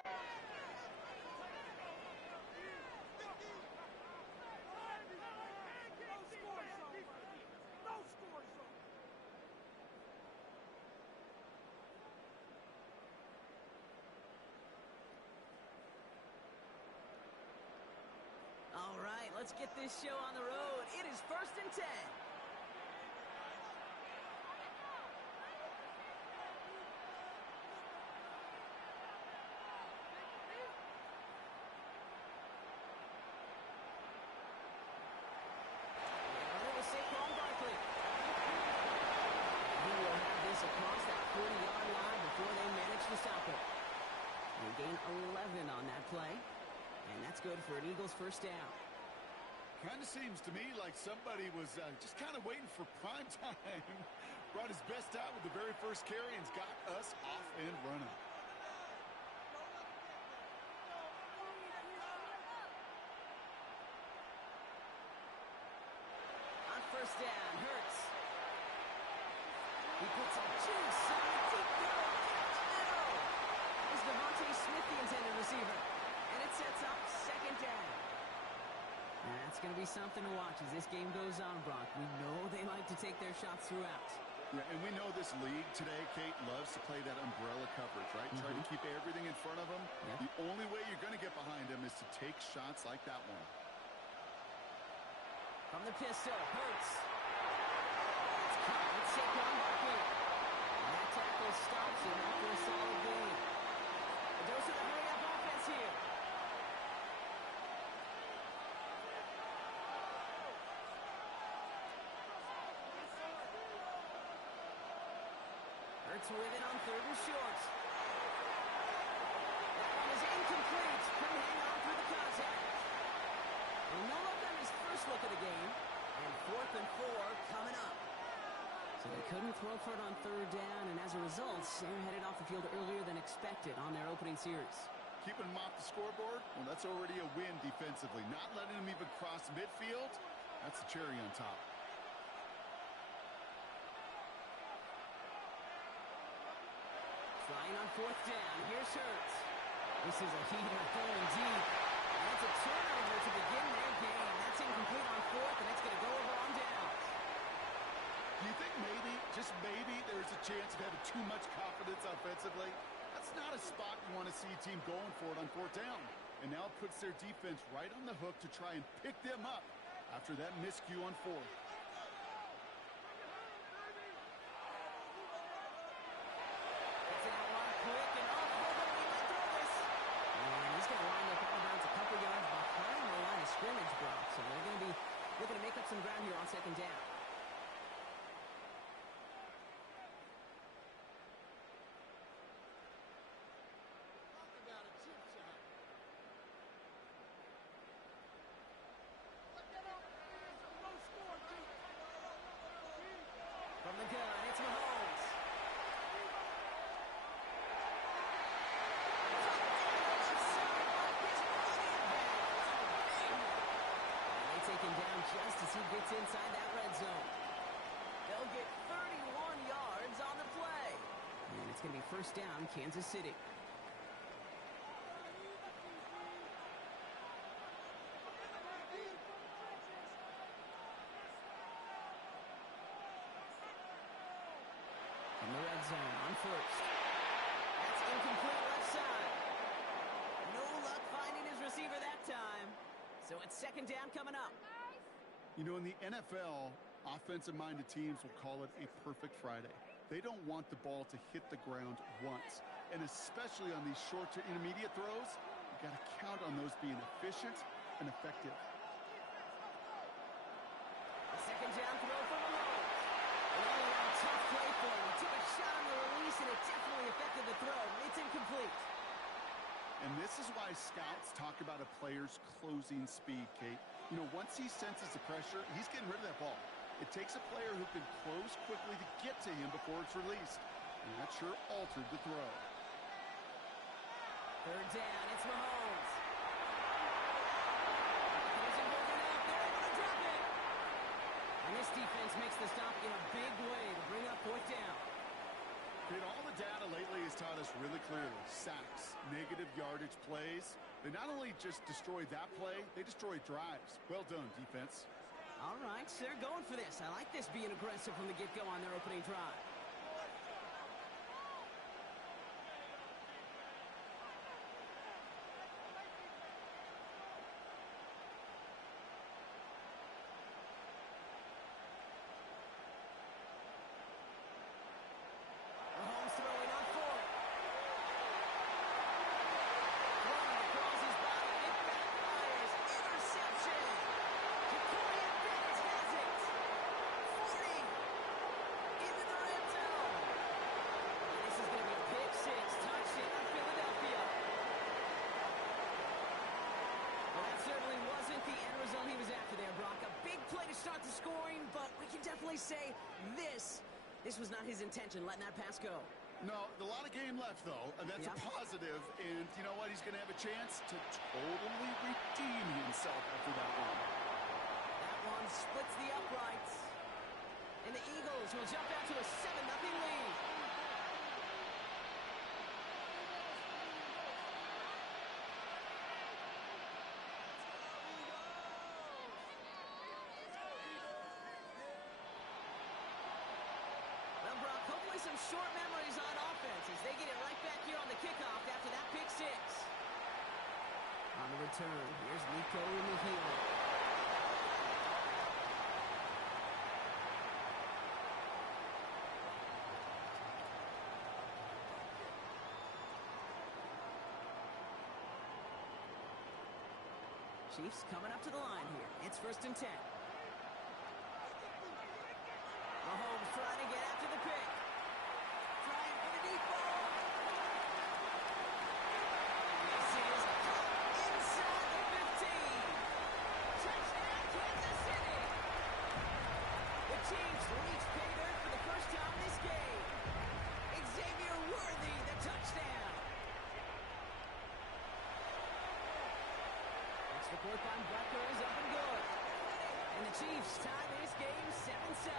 All right, let's get this show on the road. It is 1st and 10. Across that 40-yard line before they manage to stop it. They gain 11 on that play, and that's good for an Eagles first down. Kind of seems to me like somebody was just kind of waiting for prime time. Brought his best out with the very first carry and's got us off and running. On first down, Hurts. He puts a juice on the deep goal. Get in the middle. Is Devontae Smith the intended receiver? And it sets up 2nd down. That's going to be something to watch as this game goes on, Brock. We know they like to take their shots throughout. Yeah, and we know this league today, Kate, loves to play that umbrella coverage, right? Try to keep everything in front of them. Yep. The only way you're going to get behind them is to take shots like that one. From the pistol, Hurts. It's Saquon Barkley. And that tackle stops him after a solid gain. A dose of the hurry-up offense here. Hurts with it on 3rd and short. That one is incomplete. Couldn't hang on through the contact. Well, no look on his first look of the game. And 4th and 4 coming up. So they couldn't throw for it on 3rd down, and as a result, they're headed off the field earlier than expected on their opening series. Keeping them off the scoreboard? Well, that's already a win defensively. Not letting them even cross midfield, that's the cherry on top. Trying on 4th down. Here's Hurts. This is a heater going deep. And that's a turnover to begin their game. That's incomplete on 4th, and it's going to go over on down. Do you think maybe, just maybe, there's a chance of having too much confidence offensively? That's not a spot you want to see a team going for it on 4th down. And now it puts their defense right on the hook to try and pick them up after that miscue on 4th. Gets it out wide quick, and he might throw this. And he's going to wind up out of bounds a couple yards behind the line of scrimmage, Brock. So they're going to be looking to make up some ground here on 2nd down. From the gun, it's Mahomes. And they take him down just as he gets inside that red zone. They'll get 31 yards on the play. And it's going to be 1st down, Kansas City. From the red zone on 1st. That's incomplete left side. No luck finding his receiver that time. So it's 2nd down coming up. You know, in the NFL, offensive-minded teams will call it a perfect Friday. They don't want the ball to hit the ground once. And especially on these short to intermediate throws, you got to count on those being efficient and effective. The 2nd down throw from Mahomes. An all-around tough play for him. He took a shot on the release, and it definitely affected the throw. It's incomplete. And this is why scouts talk about a player's closing speed, Kate. You know, once he senses the pressure, he's getting rid of that ball. It takes a player who can close quickly to get to him before it's released. And that sure altered the throw. 3rd down, it's Mahomes. He isn't moving up. They're able to drop it. And this defense makes the stop in a big way to bring up 4th down. All the data lately has taught us really clearly, sacks, negative yardage plays. They not only just destroyed that play, they destroyed drives. Well done, defense. All right, they're going for this. I like this being aggressive from the get-go on their opening drive. Mahomes throwing up for it. Throwing across his body. It backfires. Interception. Jacoby Bennett has it. 40 into the red zone. And this is going to be a pick six. Touchdown, Philadelphia. Well, that certainly wasn't the end result he was after there, Brock. A big play to start the scoring, but we can definitely say this was not his intention, letting that pass go. No, a lot of game left, though, and that's a positive. And you know what? He's going to have a chance to totally redeem himself after that one. That one splits the uprights. And the Eagles will jump out to a 7-0 lead. Well, Brock, hopefully some short memories on offense as they get it right back here on the kickoff after that pick six. On the return, here's Nico in the heel. Chiefs coming up to the line here. It's 1st and 10. Mahomes trying to get after the pick. Trying for the deep ball. This is caught inside the 15. Touchdown, Kansas City. The Chiefs reach pay dirt for the first time this game. Xavier Worthy, the touchdown. Extra point by Butker is up and good. And the Chiefs tie this game 7-7.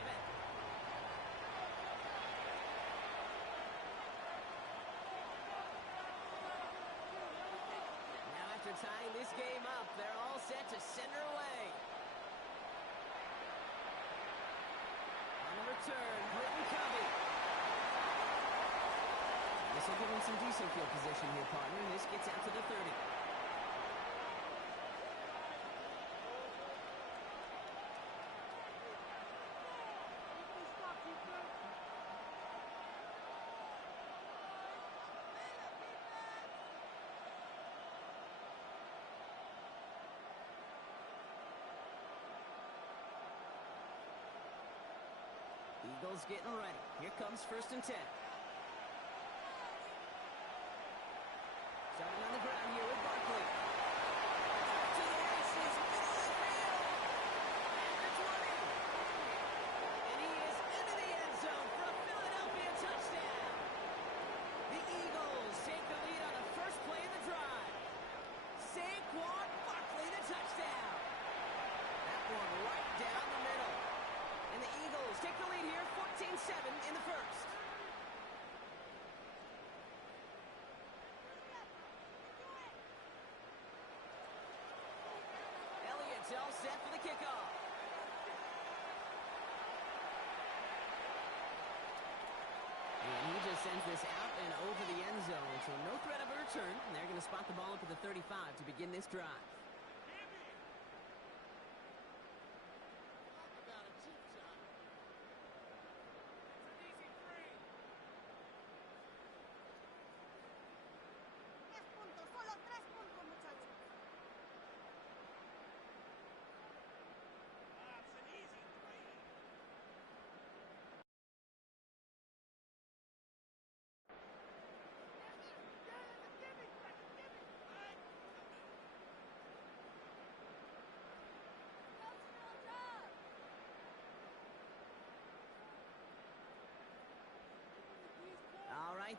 After tying this game up, they're all set to send her away. On the return, Britton Covey. This will give him some decent field position here, partner. This gets out to the 30. Eagles getting ready. Here comes 1st and 10. Starting on the ground here with Barkley. To the races, middle of the field. At the 20. And he is into the end zone for a Philadelphia touchdown. The Eagles take the lead on the first play of the drive. Saquon Barkley, the touchdown. That one right down the middle. And the Eagles take the lead here, 14-7 in the first. Elliott's all set for the kickoff. And he just sends this out and over the end zone, so no threat of a return. And they're going to spot the ball up at the 35 to begin this drive.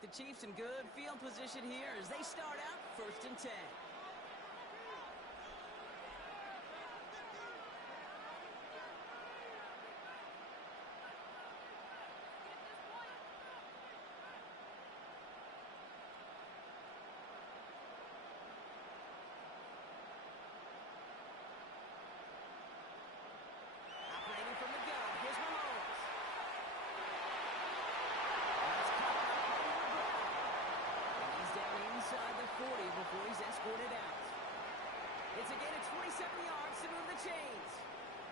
The Chiefs in good field position here as they start out 1st and 10. 40 before he's escorted out. It's a gain of 27 yards to move the chains.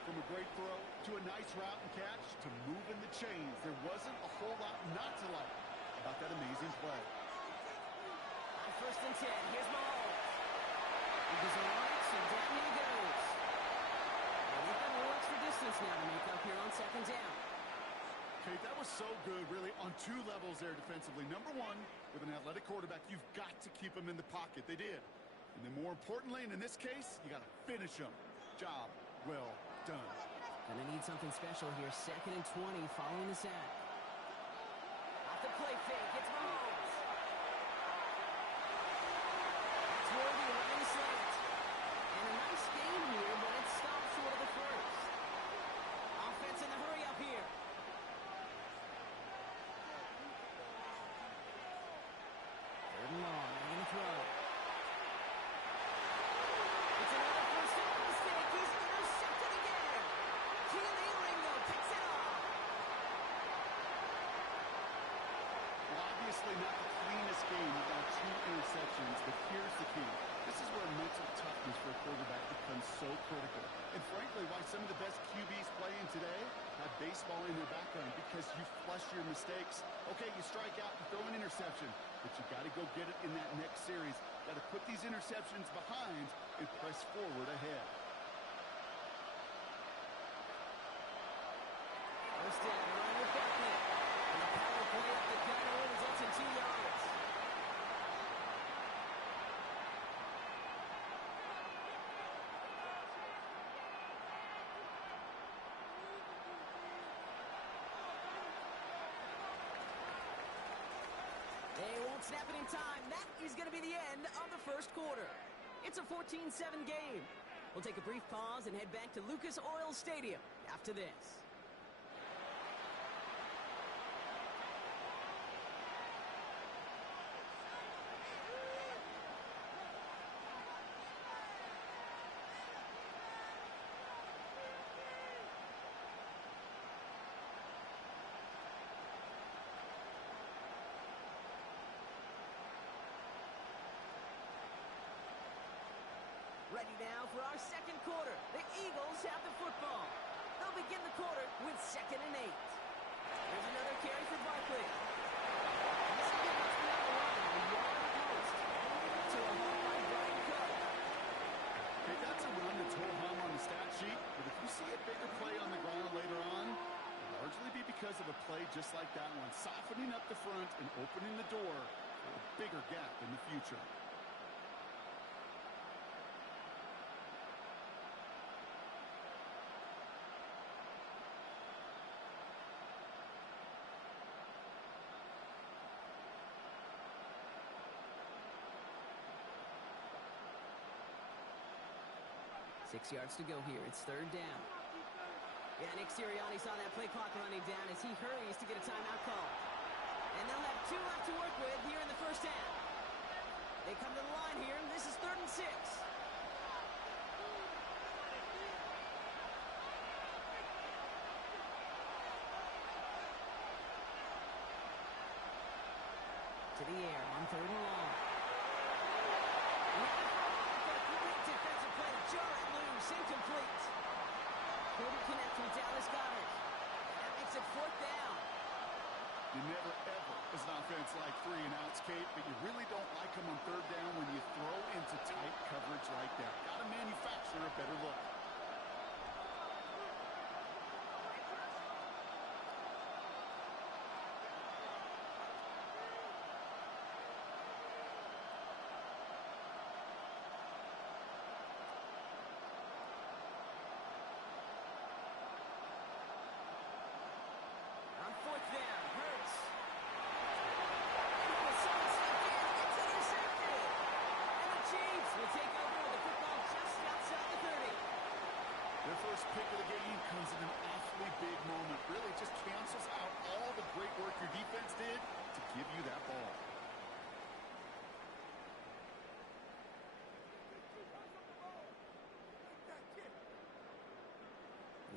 From a great throw to a nice route and catch to moving the chains, there wasn't a whole lot not to like about that amazing play. On 1st and 10, here's Mahomes. He goes on right, and down he goes. And they've got a little extra distance now to make up here on 2nd down. Okay, that was so good, really, on two levels there defensively. Number one, with an athletic quarterback, you've got to keep him in the pocket. They did. And then more importantly, and in this case, you got to finish him. Job well done. Gonna need something special here. 2nd and 20 following the sack. Off the play fake, it's Mahomes. That's Worthy running the slant. And a nice game here, but it stopped short of the first. Offense in the hurry up here. Third and long, and throw. It's another first down mistake. He's intercepted again. Keely Ringo picks it off. Well, obviously not the cleanest game without 2 interceptions, but here's the key. This is where mental toughness for a quarterback becomes so critical. And frankly, why some of the best QBs playing today have baseball in their background, because you flush your mistakes. Okay, you strike out and throw an interception, but you got to go get it in that next series. Got to put these interceptions behind and press forward ahead. First down, run with Beckley. And the power play up the gunner results in 2 yards. They won't snap it in time. That is going to be the end of the first quarter. It's a 14-7 game. We'll take a brief pause and head back to Lucas Oil Stadium after this. Ready now for our second quarter. The Eagles have the football. They'll begin the quarter with 2nd and 8. There's another carry for Barkley. This is getting much beyond the line. A yard at most. To a home by Brian Cook. Okay, that's a run that's ho-hum on the stat sheet, but if you see a bigger play on the ground later on, it'll largely be because of a play just like that one, softening up the front and opening the door for a bigger gap in the future. Six yards to go here. It's 3rd down. Yeah, Nick Sirianni saw that play clock running down as he hurries to get a timeout call. And they'll have 2 left to work with here in the first half. They come to the line here. This is 3rd and 6. To the air on 3rd and long. Defensive play, jar it loose, incomplete. Couldn't connect with Dallas Goedert. That makes it 4th down. You never, ever, as an offense, like 3 and outs, Kate, but you really don't like them on 3rd down when you throw into tight coverage like that. Got to manufacture a better look. On 4th down, Hurts. Someone stepped in, it's intercepted. And the Chiefs will take over with the football just outside the 30. Their first pick of the game comes in an awfully big moment. Really just cancels out all the great work your defense did to give you that ball.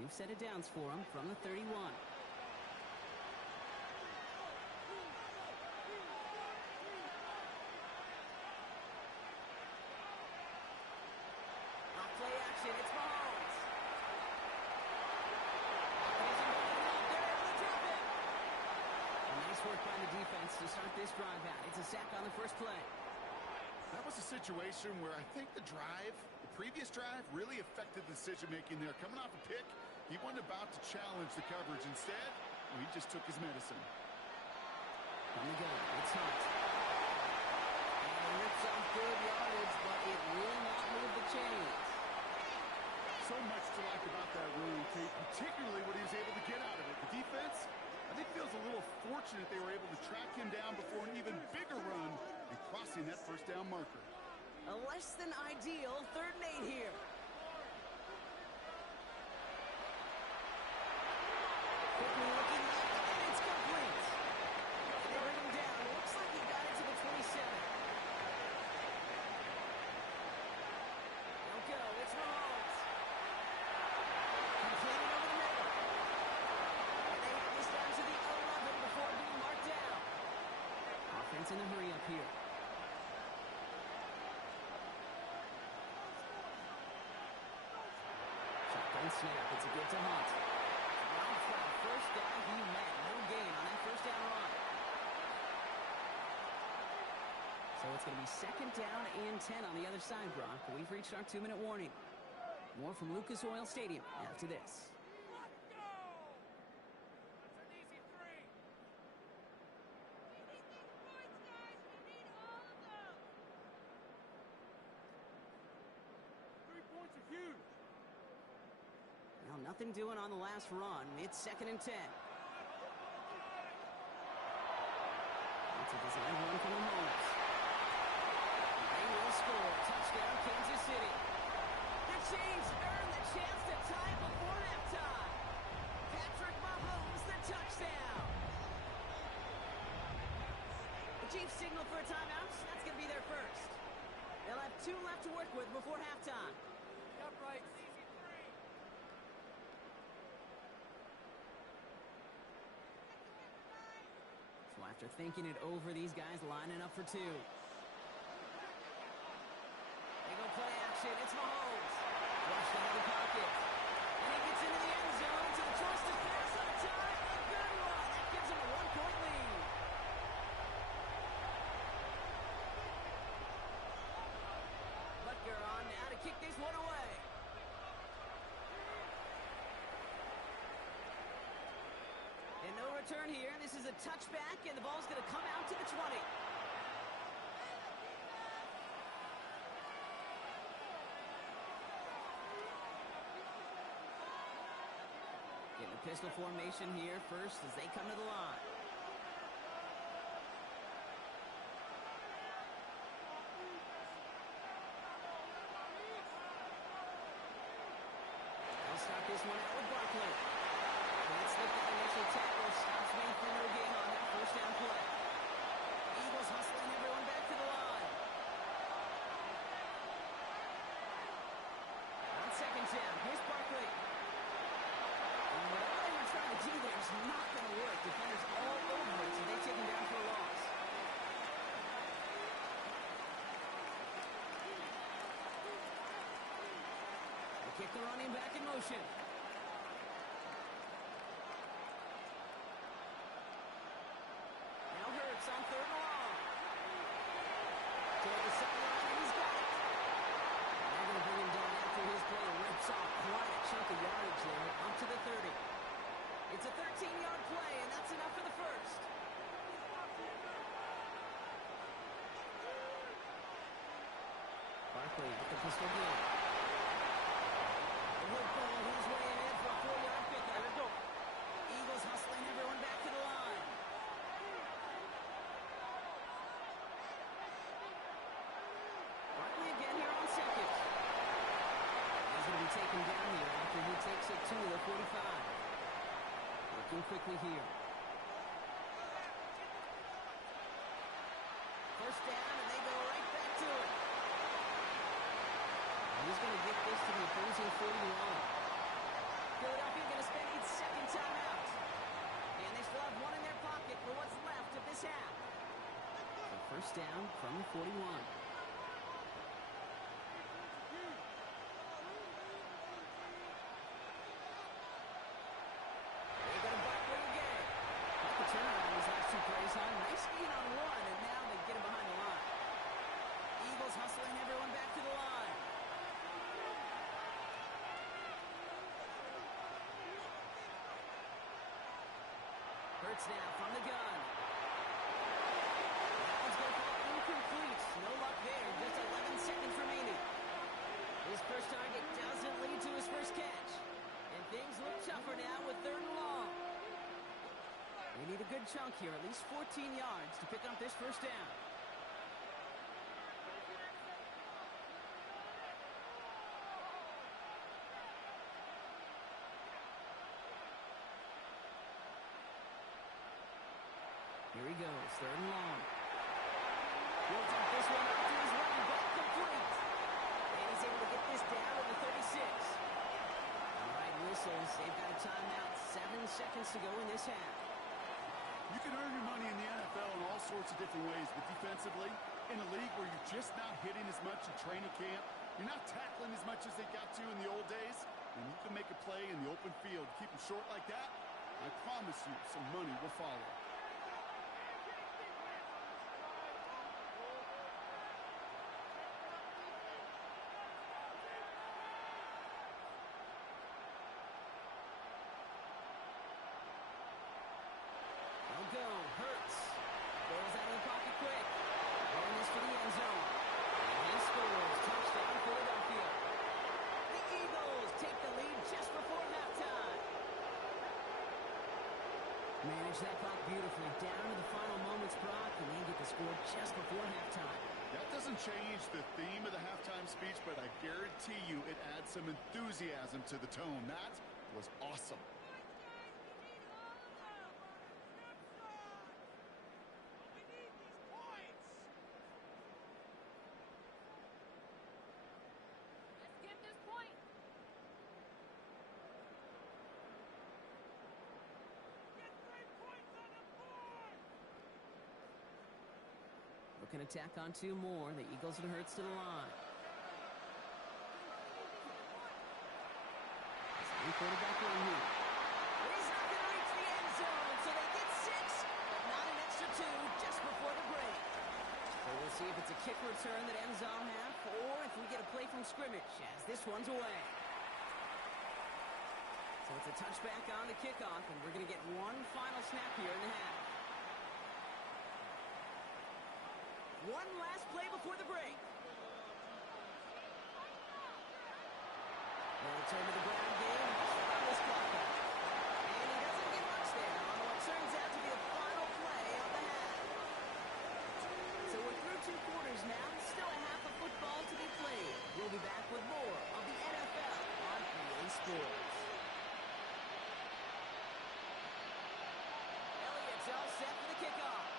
We've set it downs for him from the 31. work by the defense to start this drive out. It's a sack on the first play. That was a situation where I think the previous drive, really affected decision-making there. Coming off a pick, he wasn't about to challenge the coverage. Instead, he just took his medicine. On the go, it's Hunt. And rips off good yardage, but it will not move the chains. So much to like about that run, Kate, particularly what he was able to get out of it. The defense, I think, feels a little fortunate they were able to track him down before an even bigger run and crossing that first down marker. A less than ideal 3rd and 8 here. Quickly looking left, and it's complete. And they bring him down. Looks like he got it to the 27. They'll go. It's Mahomes. Completed over the middle. And they have this down to the 11 before being marked down. Offense in a hurry up here. Shotgun snap. It's a good to Hunt. Round foul. First guy he met. No gain on that first down run. So it's going to be 2nd down and 10 on the other side, Brock. We've reached our 2-minute warning. More from Lucas Oil Stadium after this. Now nothing doing on the last run. It's 2nd and 10. It's a design run from Mahomes. They will score. Touchdown, Kansas City. The Chiefs earn the chance to tie it before halftime. Patrick Mahomes, the touchdown. The Chiefs signal for a timeout. That's going to be their first. They'll have 2 left to work with before halftime. Upright. So after thinking it over, these guys lining up for 2. They go play action. It's Mahomes. Rushed out of the pocket. And he gets into the end zone to the choice to pass on a time. A good one. That gives him a 1-point lead. Butker on now to kick this one away. And no return here. This is a touchback, and the ball's going to come out to the 20. Getting a pistol formation here first as they come to the line. They'll start this one out with Barkley. Can't slip that initial tackle. Stops made for no gain on that first down play. Eagles hustling everyone back to the line. On 2nd down, here's Barkley. And whatever they were trying to do there is not going to work. Defenders all over it, so they take him down for a loss. They kick the running back in motion. Now Hurts on 3rd and long. Toward the sideline, and he's got it. They're going to bring him down after his play. Rips off quite a chunk of yardage there, up to the 30. It's a 13-yard play, and that's enough for the first. Barkley with the pistol game. The wood ball his way in for a 4-yard pickup. Let's go. Eagles hustling everyone back to the line. Barkley again here on 2nd. He's going to be taken down here after he takes it to the 45. Working quickly here. First down, and they go right back to it. And he's going to get this to the opposing 41. Philadelphia going to spend its 2nd timeout. And they still have 1 in their pocket for what's left of this half. So first down from the 41. Turnaround these last 2 plays Hurts now from the gun. That one's going to fall incomplete. No luck there. Just 11 seconds remaining. His first target doesn't lead to his first catch. And things look tougher now with 3rd and long. They need a good chunk here, at least 14 yards to pick up this first down. Here he goes, 3rd and long. He'll dump this one up to his running back, complete. And he's able to get this down to the 36. All right, whistles. They've got a timeout. 7 seconds to go in this half. You can earn your money in the NFL in all sorts of different ways, but defensively, in a league where you're just not hitting as much in training camp, you're not tackling as much as they got to in the old days, and you can make a play in the open field, keep them short like that, I promise you some money will follow. Go. Hurts. Goes out of the pocket quick. Rolling this for the end zone. And he scores. Touchdown, Philadelphia. The Eagles take the lead just before halftime. Manage that clock beautifully. Down to the final moments, Brock, and they get the score just before halftime. That doesn't change the theme of the halftime speech, but I guarantee you it adds some enthusiasm to the tone. That was awesome. Looking to tack on 2 more. The Eagles and Hurts to the line. Same quarterback in here. He's not going to reach the end zone, so they get 6, but not an extra 2 just before the break. So we'll see if it's a kick return that ends on half, or if we get a play from scrimmage, as this one's away. So it's a touchback on the kickoff, and we're going to get one final snap here in the half. One last play before the break. They'll return to the ground game. On this clock out. And he doesn't get much there on what turns out to be the final play of the half. So we're through 2 quarters now. Still a half of football to be played. We'll be back with more of the NFL on EA Sports. Elliott's all set for the kickoff.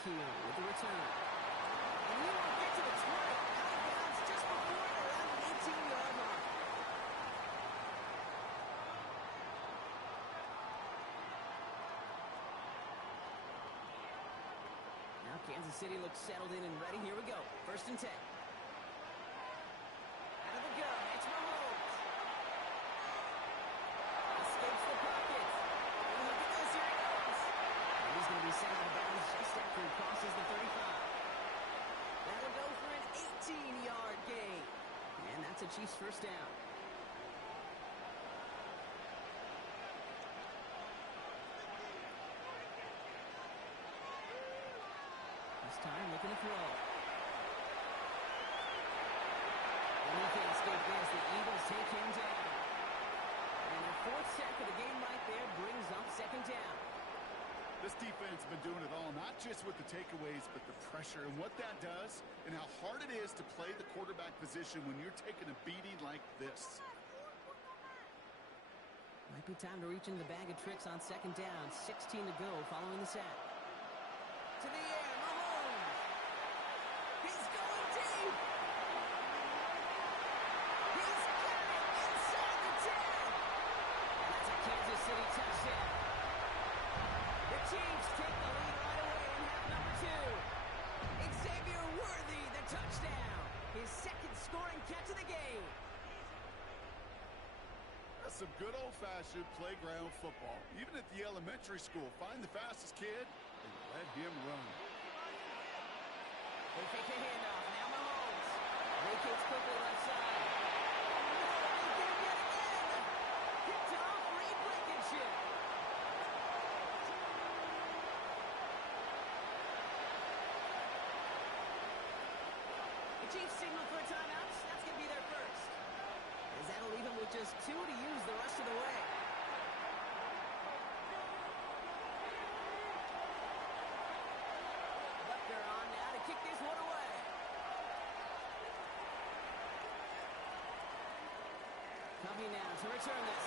Here with the return. And he won't get to the 20. Out of bounds just before and around the 18-yard line. Now Kansas City looks settled in and ready. Here we go. 1st and 10. Out of the gun. It's Mahomes. Escapes the pocket. And look at this. Here he goes. And he's going to be sent out of bounds just after he crosses the 35. That'll go for an 18-yard gain. And that's a Chiefs first down. This time looking to throw. And he can't escape this. The Eagles take him down. And their 4th sack of the game right there brings up 2nd down. This defense has been doing it all, not just with the takeaways, but the pressure and what that does and how hard it is to play the quarterback position when you're taking a beating like this. Might be time to reach into the bag of tricks on 2nd down. 16 to go following the sack. To the air, Mahomes. He's going deep. He's got it inside the 10. And that's a Kansas City touchdown. The Chiefs take the lead right away in half number 2. Xavier Worthy, the touchdown. His 2nd scoring catch of the game. That's some good old-fashioned playground football. Even at the elementary school, find the fastest kid and let him run. They take a handoff. Now Mahomes. Vacates quickly left side. They get it again. Chiefs signal for a timeout. That's going to be their first. As that'll leave him with just 2 to use the rest of the way. Butker on now to kick this one away. Covey now to return this.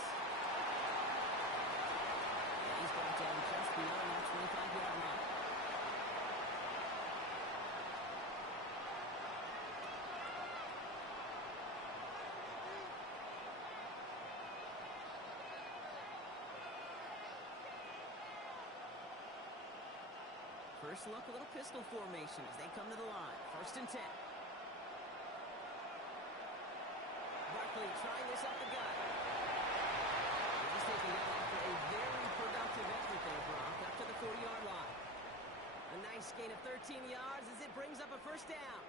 Yeah, he's brought down just beyond that 25-yard line. First look, a little pistol formation as they come to the line. 1st and 10. Barkley trying this up the gut. He's taken down after a very productive effort there, Brock, up to the 40-yard line. A nice gain of 13 yards as it brings up a 1st down.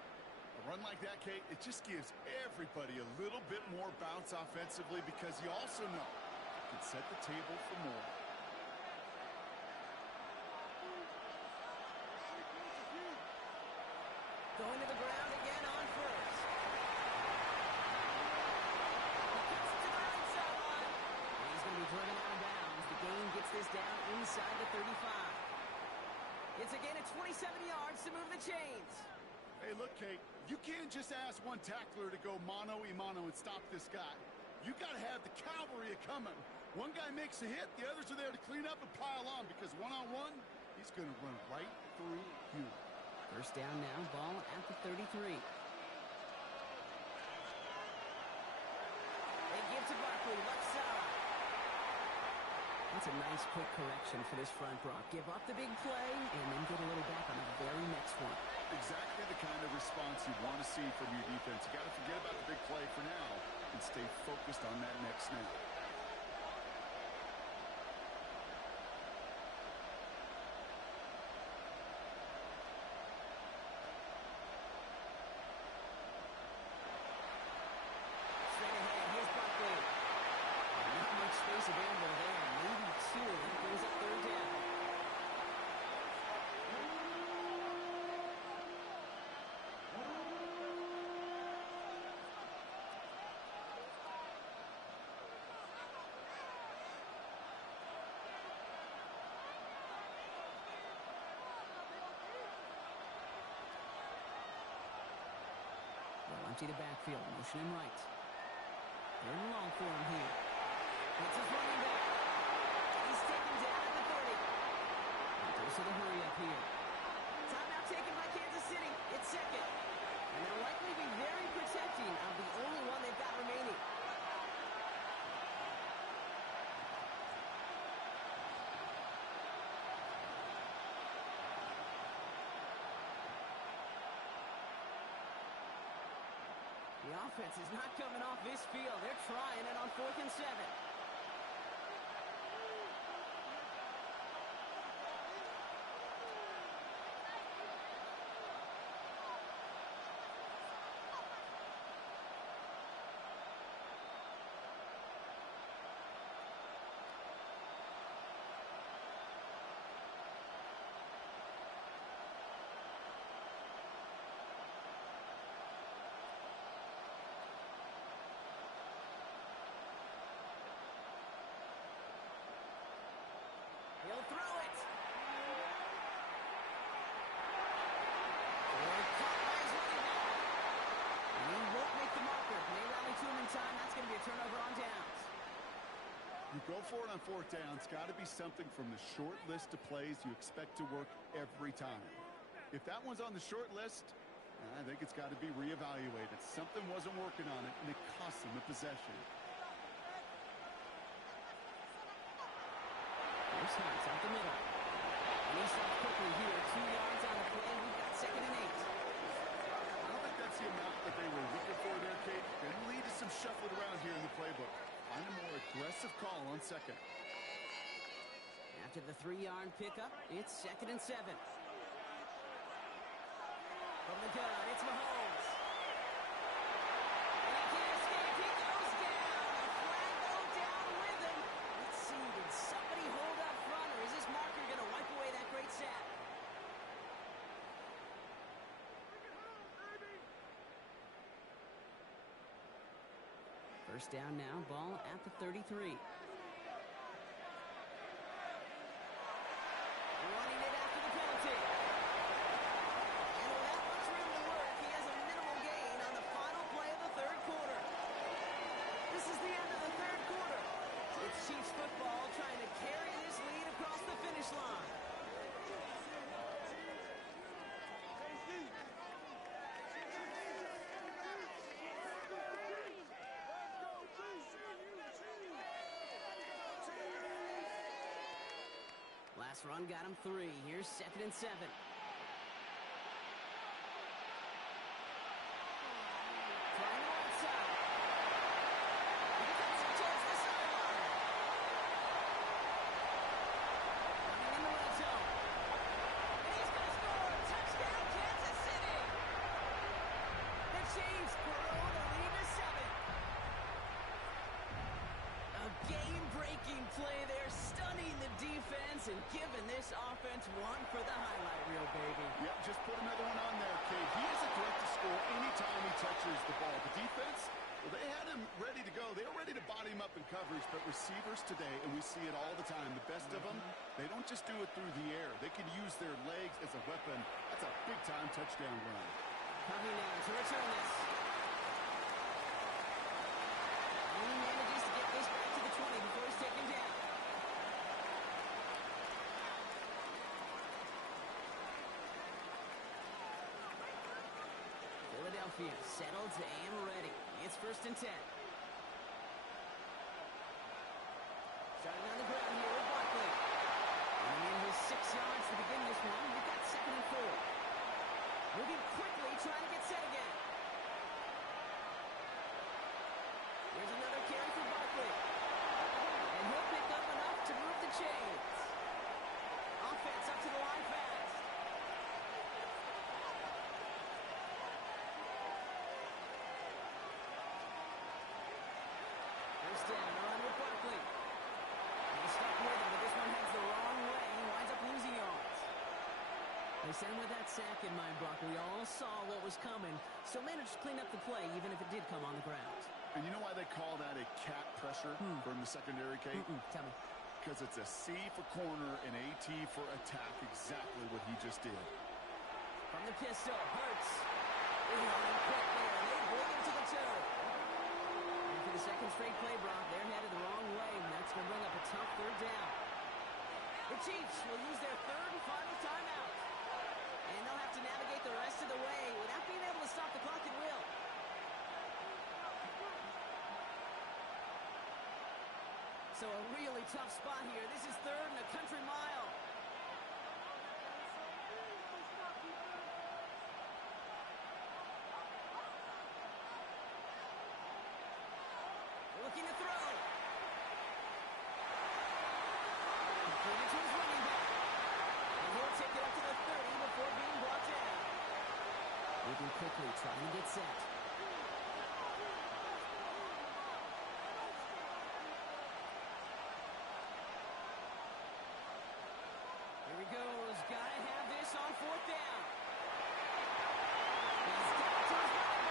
A run like that, Kate, it just gives everybody a little bit more bounce offensively because you also know it can set the table for more. Going to the ground again on 1st. He cuts it to the right sideline. And he's going to be driven out of bounds. The gain gets this down inside the 35. It's a gain of 27 yards to move the chains. Hey, look, Kate, you can't just ask one tackler to go mano-a-mano and stop this guy. You got to have the cavalry coming. One guy makes a hit, the others are there to clean up and pile on because one-on-one, he's going to run right through you. 1st down now, ball at the 33. They give to Barkley, left side. That's a nice quick correction for this front, Brock. Give up the big play and then get a little back on the very next one. Exactly the kind of response you want to see from your defense. You got to forget about the big play for now and stay focused on that next snap. Available there, maybe 2, and that brings up 3rd down. They'll empty the backfield, motion him right. 3rd and long for him here. It's his running back. He's taken down at the 30. Goes to the hurry up here. Timeout taken by Kansas City. It's 2nd. And they'll likely be very protecting of the only one they've got remaining. The offense is not coming off this field. They're trying it on 4th and 7. He'll throw it. Caught by his running back. And he won't make the marker. They rally to him in time. That's going to be a turnover on downs. You go for it on 4th down. It's got to be something from the short list of plays you expect to work every time. If that one's on the short list, I think it's got to be reevaluated. Something wasn't working on it, and it cost them the possession. Here's Hunt out the middle. And he's off quickly here. 2 yards on the play. We've got 2nd and 8. I don't think that's the amount that they were looking for there, Kate. Going to lead to some shuffling around here in the playbook. Find a more aggressive call on 2nd. After the 3-yard pickup, it's 2nd and 7. From the gun, it's Mahomes. And he can't escape. He goes down. The flag go down with him. Let's see, did somebody hold up front, or is this marker going to wipe away that great sack? First down now, ball at the 33. Running it after the penalty. And without much room to work, he has a minimal gain on the final play of the third quarter. This is the end of the third quarter. It's Chiefs football trying to carry this lead across the finish line. Last run got him 3. Here's 2nd and 7. Trying to outside. The defensive towards the sideline. Running in the red zone. And he's going to score. Touchdown, Kansas City. The Chiefs grow the lead to 7. A game-breaking play there, stunning the defense and giving this offense one for the highlight reel, baby. Yep, just put another one on there, Kate. He is a threat to score anytime he touches the ball. The defense, well, they had him ready to go. They were ready to body him up in coverage, but receivers today, and we see it all the time, the best of them, they don't just do it through the air. They can use their legs as a weapon. That's a big-time touchdown run. Coming now to return this. He manages to get this back to the 20 before he's taken down. Philadelphia settled and ready. It's 1st and 10. Starting on the ground here with Barkley. Running in his 6 yards to begin this one. We've got 2nd and 4. Moving quickly, trying to get set again. Here's another carry for Barkley. And he'll pick up enough to move the chains. Offense up to the line fast. First down, run with Barkley. He's stuck with him, but this one heads the wrong way. He winds up losing yards. They sent him with that sack in mind, Brock. We all saw what was coming, so managed to clean up the play, even if it did come on the ground. And you know why they call that a cat pressure from the secondary, Kate? Tell me. Because it's a C for corner and AT for attack, exactly what he just did. From the pistol, Hurts. He's running quickly, and they bring him to the turf. And for the second straight play, Brock, they're headed the wrong way, and that's going to bring up a tough third down. The Chiefs will use their third and final timeout. And they'll have to navigate the rest of the way without being able to stop the clock at will. So a really tough spot here. This is 3rd and a country mile. Looking to throw. Completed to his running back. And he'll take it up to the 30 before being brought down. Moving quickly, trying to get set. Here he goes. Gotta have this on 4th down. He's got to his running back.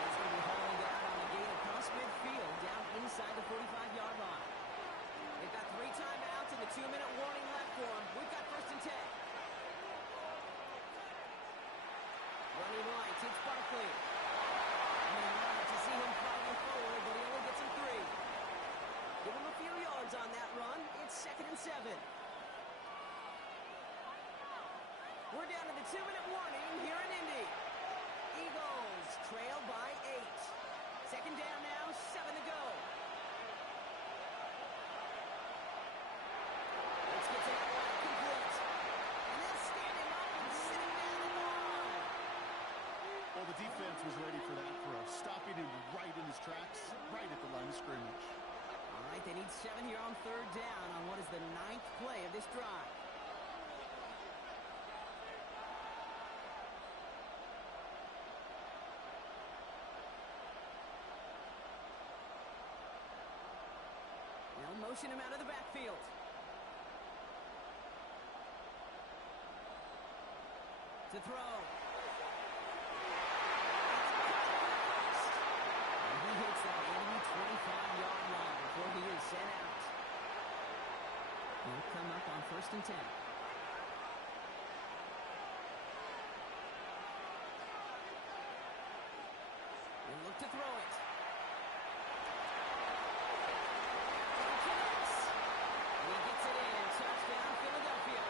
He's going to be hauling out on the gain across midfield down inside the 45-yard line. They've got 3 timeouts and a 2-minute warning left for them. We've got 1st and 10. Running right, it's Barkley. And to see him fighting forward, but he only gets him 3. Give him a few yards on that run. It's 2nd and 7. We're down to the 2-minute warning here in Indy. Eagles trail by 8. 2nd down now, 7 to go. Let's get to that one, complete. And they'll stand him up and sit him down at the line. Well, the defense was ready for that throw, stopping him right in his tracks, right at the line of scrimmage. All right, they need 7 here on 3rd down on what is the 9th play of this drive. They'll motion him out of the backfield. To throw. And he hits that in first and 10. They look to throw it. Connects. And he gets it in. Touchdown, Philadelphia.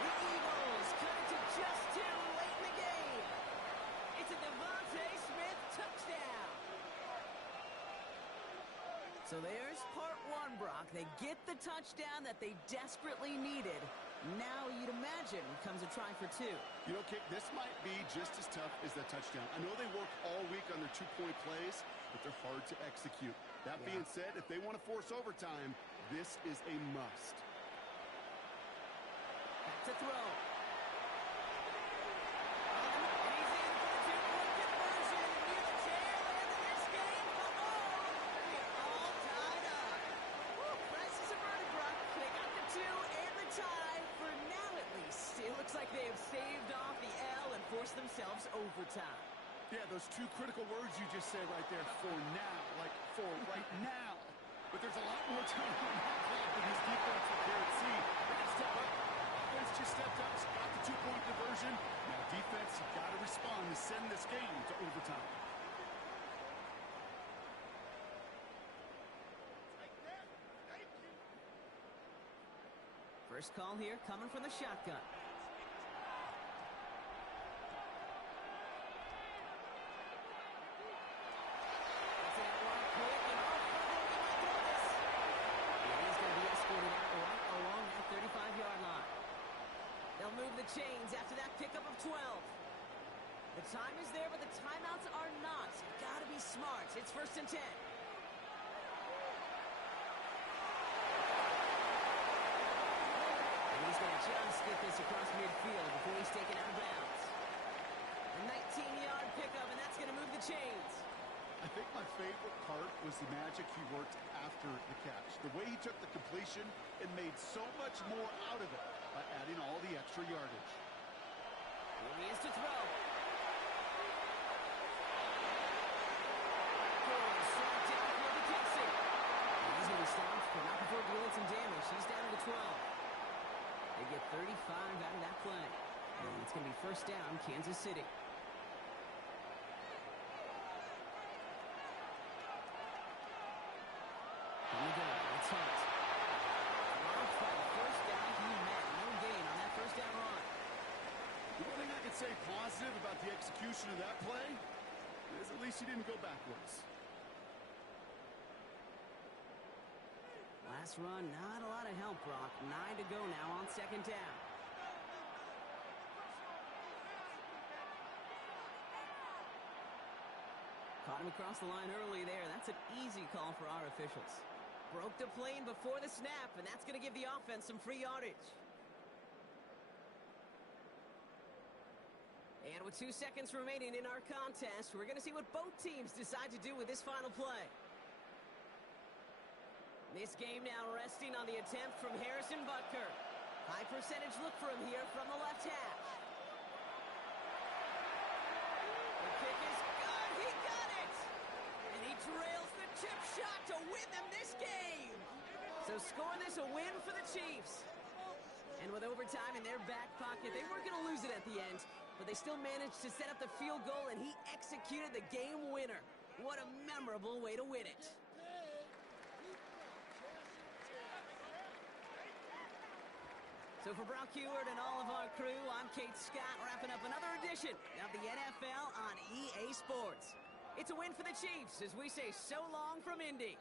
The Eagles cut it to just 2 late in the game. It's a Devontae Smith touchdown. So there's part 1, Brock. They get the touchdown that they desperately needed. Now you'd imagine comes a try for 2. You know, Kate, this might be just as tough as that touchdown. I know they work all week on their 2-point plays, but they're hard to execute. That being said, if they want to force overtime, this is a must. Back to throw. And he's in for the 2-point conversion near the tail end of this game. We're all tied up. Woo, crisis averted, Brock. They got the 2 and the tie. For now, at least, it looks like they have staved off the L and forced themselves overtime. Yeah, those 2 critical words you just said right there, for now, like for right now. But there's a lot more time on that clock than his defense will care to see. They can step up. Offense just stepped up, got the 2-point conversion. Now defense, you got to respond to send this game to overtime. First call here coming from the shotgun. They'll move the chains after that pickup of 12. The time is there, but the timeouts are not. Gotta be smart. It's first and 10. And he's going to just get this across midfield before he's taken out of bounds. A 19-yard pickup, and that's going to move the chains. I think my favorite part was the magic he worked after the catch. The way he took the completion and made so much more out of it by adding all the extra yardage. Here he is to throw. Strike downfield to Kelsey. He's going to be stopped, but not before doing some damage. He's down to the 12. They get 35 out of that play. And it's going to be first down, Kansas City. Here we go. It's Hunt. Blocked by the first down. He met no gain on that first down run. The one thing I can say positive about the execution of that play is at least he didn't go backwards. Last run, not a lot of help, Brock. 9 to go now on second down. Caught him across the line early there. That's an easy call for our officials. Broke the plane before the snap, and that's going to give the offense some free yardage. And with 2 seconds remaining in our contest, we're going to see what both teams decide to do with this final play. This game now resting on the attempt from Harrison Butker. High percentage look for him here from the left hash. The kick is good. He got it! And he drills the chip shot to win them this game. So scoring this a win for the Chiefs. And with overtime in their back pocket, they weren't going to lose it at the end, but they still managed to set up the field goal, and he executed the game winner. What a memorable way to win it. So for Brock Heward and all of our crew, I'm Kate Scott, wrapping up another edition of the NFL on EA Sports. It's a win for the Chiefs as we say so long from Indy.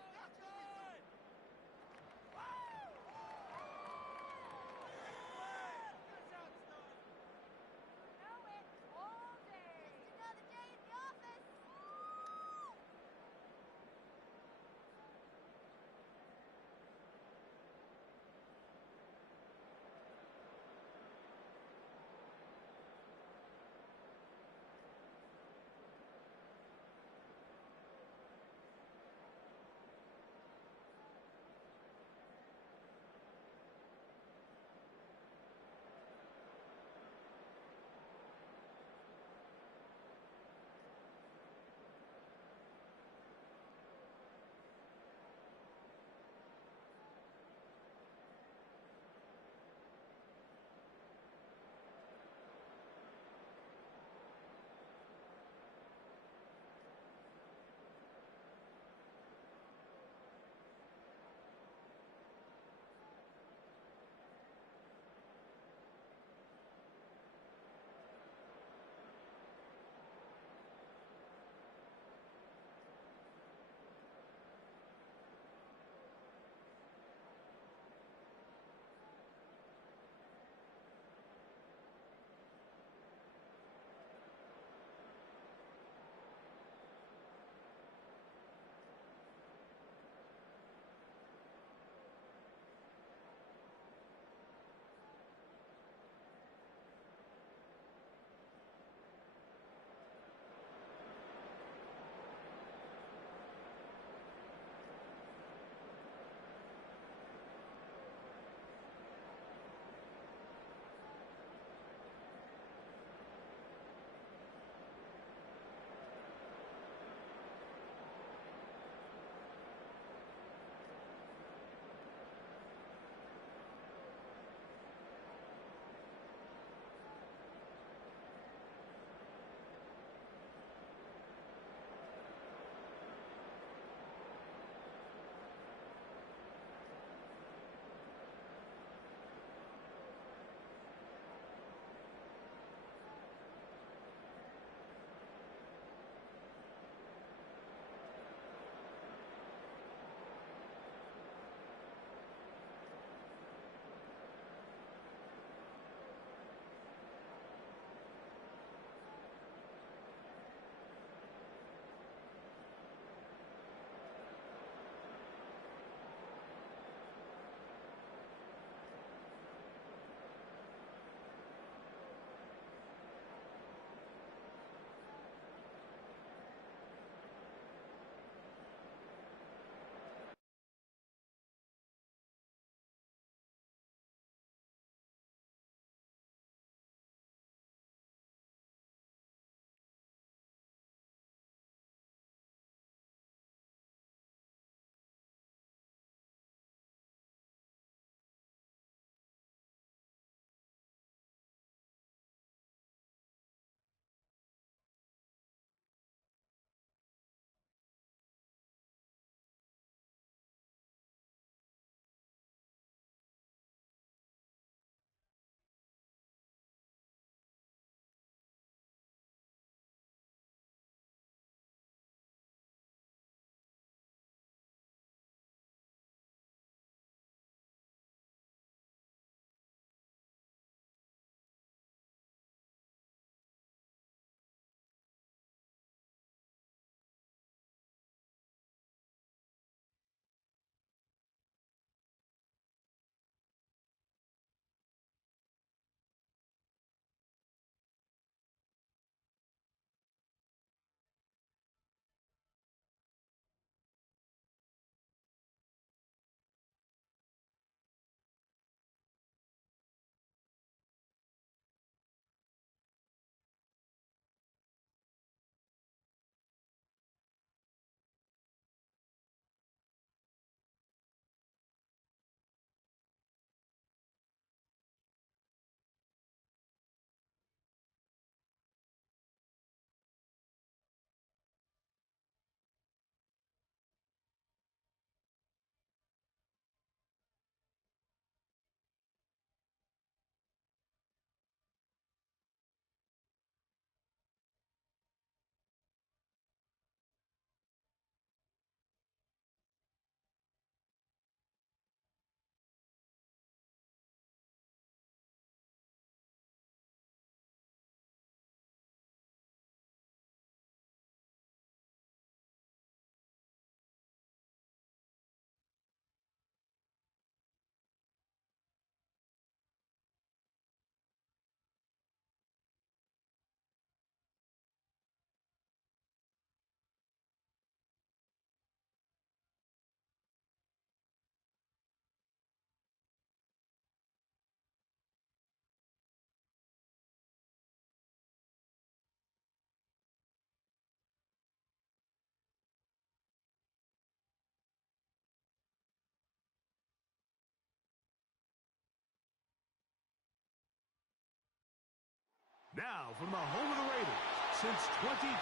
Now, from the home of the Raiders since 2020,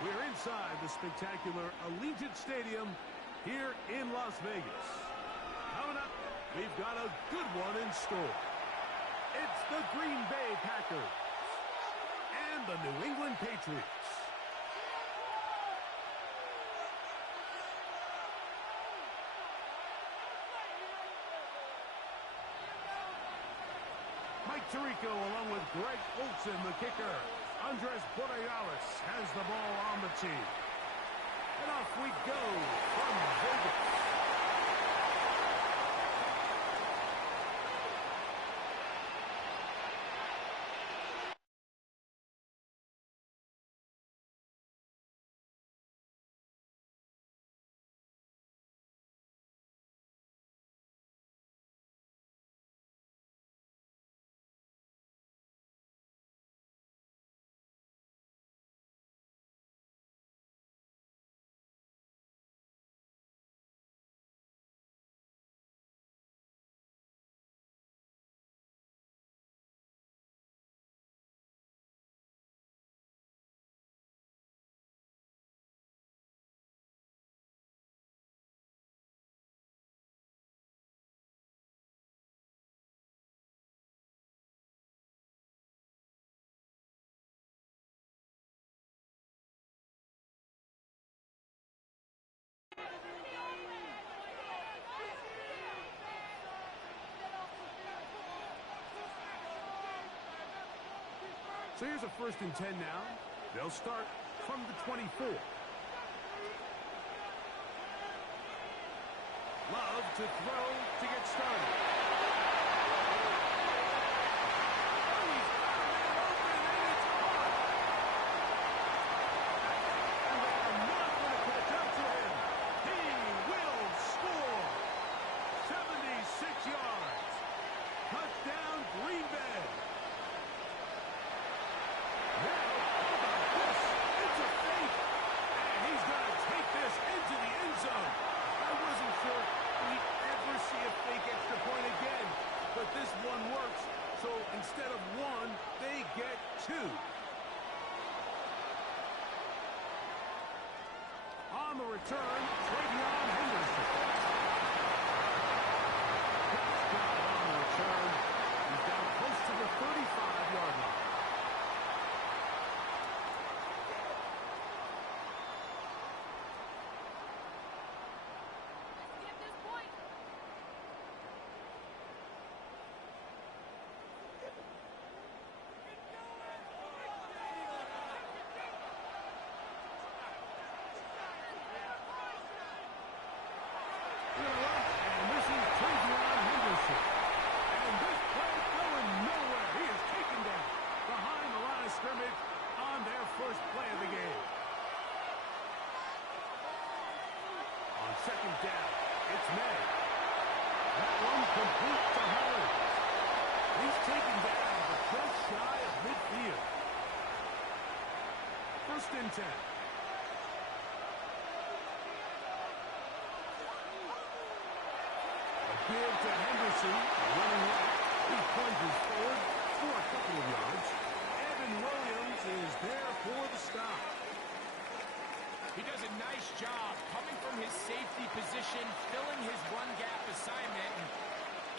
we're inside the spectacular Allegiant Stadium here in Las Vegas. Coming up, we've got a good one in store. It's the Green Bay Packers and the New England Patriots. Mike Tirico along with Greg Olsen, the kicker. Andres Borealis has the ball on the tee. And off we go from Vegas. So here's a 1st and 10 now. They'll start from the 24. Love to throw to get started. He's got a man open, and it's caught. And they are not going to catch up to him. He will score. 76 yards. Touchdown, Green Bay. Now, how about this? It's a fake. And he's going to take this into the end zone. I wasn't sure we'd ever see a fake extra point again. But this one works. So instead of one, they get two. On the return, Travion Henderson. Touchdown on the return. He's down close to the 35-yard line. Second down, it's May. That one complete to Howard. He's taken down, but just shy of midfield. 1st and 10. A give to Henderson, running right. He plunges forward for a couple of yards. Evan Williams is there for the stop. He does a nice job coming from his safety position, filling his run gap assignment, and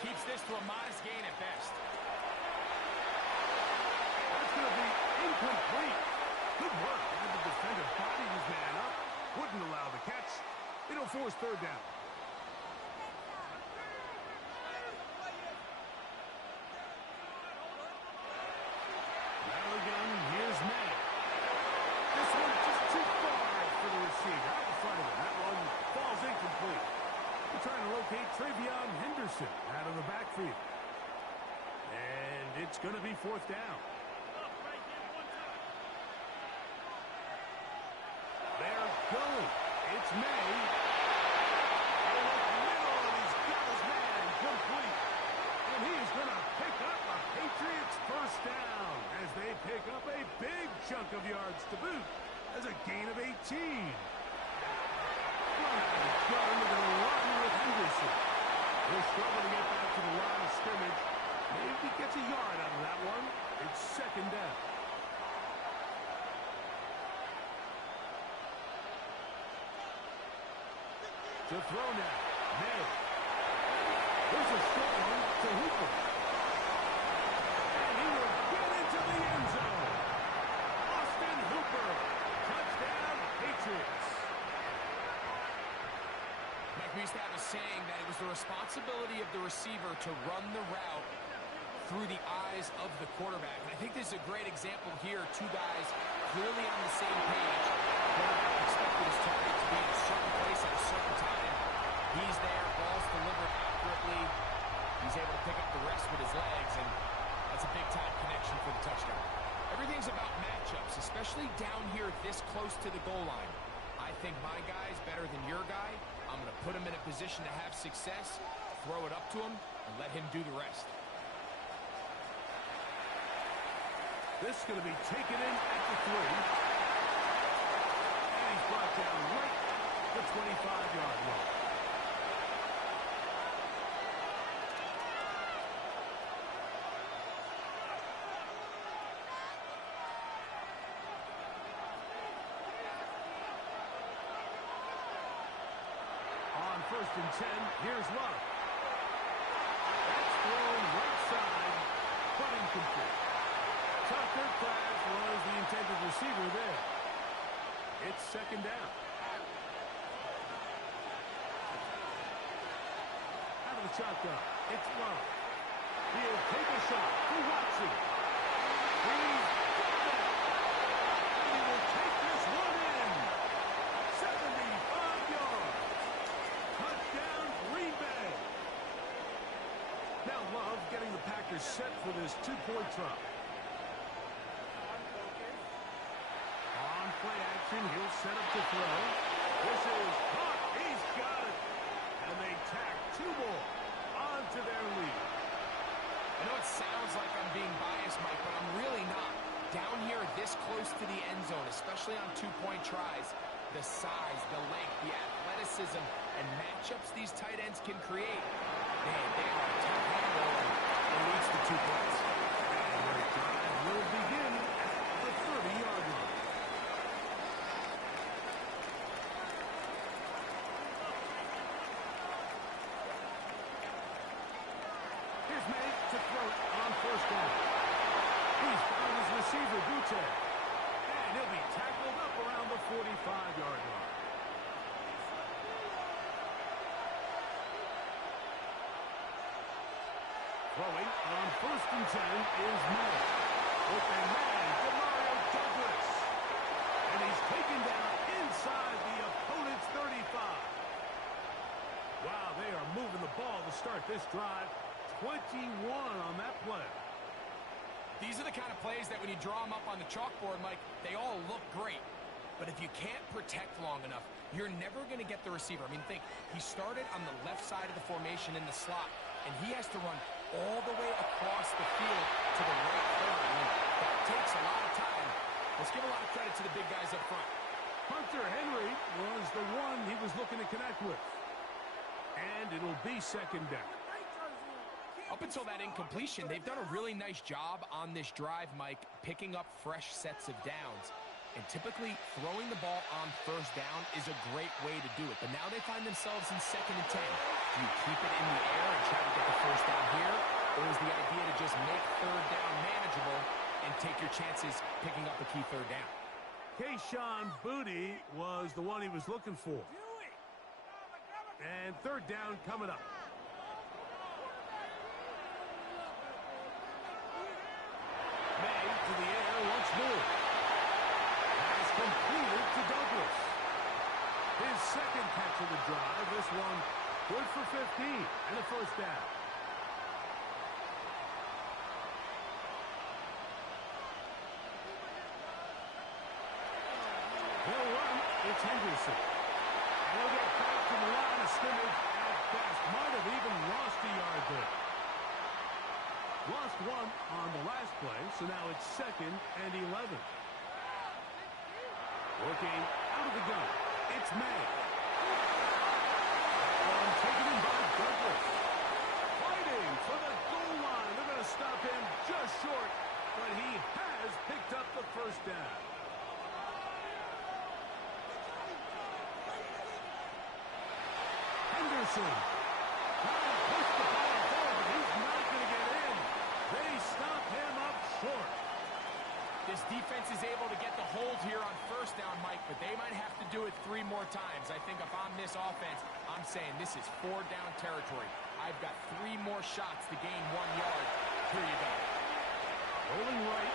keeps this to a modest gain at best. That's going to be incomplete. Good work. Had the defender body his man up. Wouldn't allow the catch. It'll force 3rd down. Now again, here's May. This one's just too far for the receiver. Out in front of him. That one falls incomplete. We're trying to locate Travion Henderson out of the backfield. And it's going to be 4th down. They're going. It's May. In the middle, and he's got his man complete. And he's going to pick up a Patriots 1st down as they pick up a big chunk of yards to boot as a gain of 18. They're going to run with Henderson. He'll struggle to get back to the line of scrimmage. Maybe gets a yard out of that one. It's 2nd down. To throw now. May. There's a short one to Hooper. And he will get into the end zone. Austin Hooper. Touchdown, Patriots. Mike, we used to have a saying that it was the responsibility of the receiver to run the route through the eyes of the quarterback. And I think this is a great example here. Two guys clearly on the same page. Quarterback expected his target to be in a certain place at a certain time. He's there, ball's delivered accurately. He's able to pick up the rest with his legs, and that's a big-time connection for the touchdown. Everything's about matchups, especially down here this close to the goal line. I think my guy is better than your guy. I'm going to put him in a position to have success, throw it up to him, and let him do the rest. This is going to be taken in at the 3. And he's brought down right at the 25-yard line. On 1st and 10, here's Love. That's thrown right side, but incomplete. Tucker Craft was the intended receiver there. It's 2nd down. Out of the shotgun, it's Love. He'll take a shot to Watson. He's got it. And he will take this one in. 75 yards. Touchdown, Green Bay. Now Love getting the Packers set for this 2-point try. On play action, he'll set up to throw. This is caught. He's got it. And they tack 2 more onto their lead. I know it sounds like I'm being biased, Mike, but I'm really not. Down here this close to the end zone, especially on 2-point tries, the size, the length, the athleticism, and matchups these tight ends can create. Man, they are a tough handle, and it leads to 2 points. And their drive will begin at the 30-yard line. Here's May to throw it on 1st down. He's found his receiver, Butte. And he'll be tackled up around the 45-yard line. Throwing on 1st and 10 is May. Open man, Demario Douglas. And he's taken down inside the opponent's 35. Wow, they are moving the ball to start this drive. 21 on that play. These are the kind of plays that when you draw them up on the chalkboard, Mike, they all look great. But if you can't protect long enough, you're never going to get the receiver. I mean, think, he started on the left side of the formation in the slot, and he has to run all the way across the field to the right third. I mean, that takes a lot of time. Let's give a lot of credit to the big guys up front. Hunter Henry was the one he was looking to connect with. And it'll be 2nd down. Up until that incompletion, they've done a really nice job on this drive, Mike, picking up fresh sets of downs. And typically, throwing the ball on 1st down is a great way to do it. But now they find themselves in 2nd and 10. Do you keep it in the air and try to get the 1st down here? Or is the idea to just make 3rd down manageable and take your chances picking up a key 3rd down? Kayshon Boutte was the one he was looking for. And 3rd down coming up. May to the air once more. Has completed to Douglas. His 2nd catch of the drive. This one good for 15 and a 1st down. He'll run. It's Henderson. And he'll get back to the line of scrimmage at best. Might have even lost a yard there. Lost 1 on the last play, so now it's 2nd and 11. Working out of the gun. It's May. And taken in by Douglas. Fighting for the goal line. They're going to stop him just short, but he has picked up the 1st down. Anderson. Trying to push the ball forward. He's not going to get in. They stop him up short. This defense is able to get the hold here on first down, Mike, but they might have to do it 3 more times. I think if I'm this offense, I'm saying this is 4-down territory. I've got 3 more shots to gain 1 yard. Here you go. Rolling right.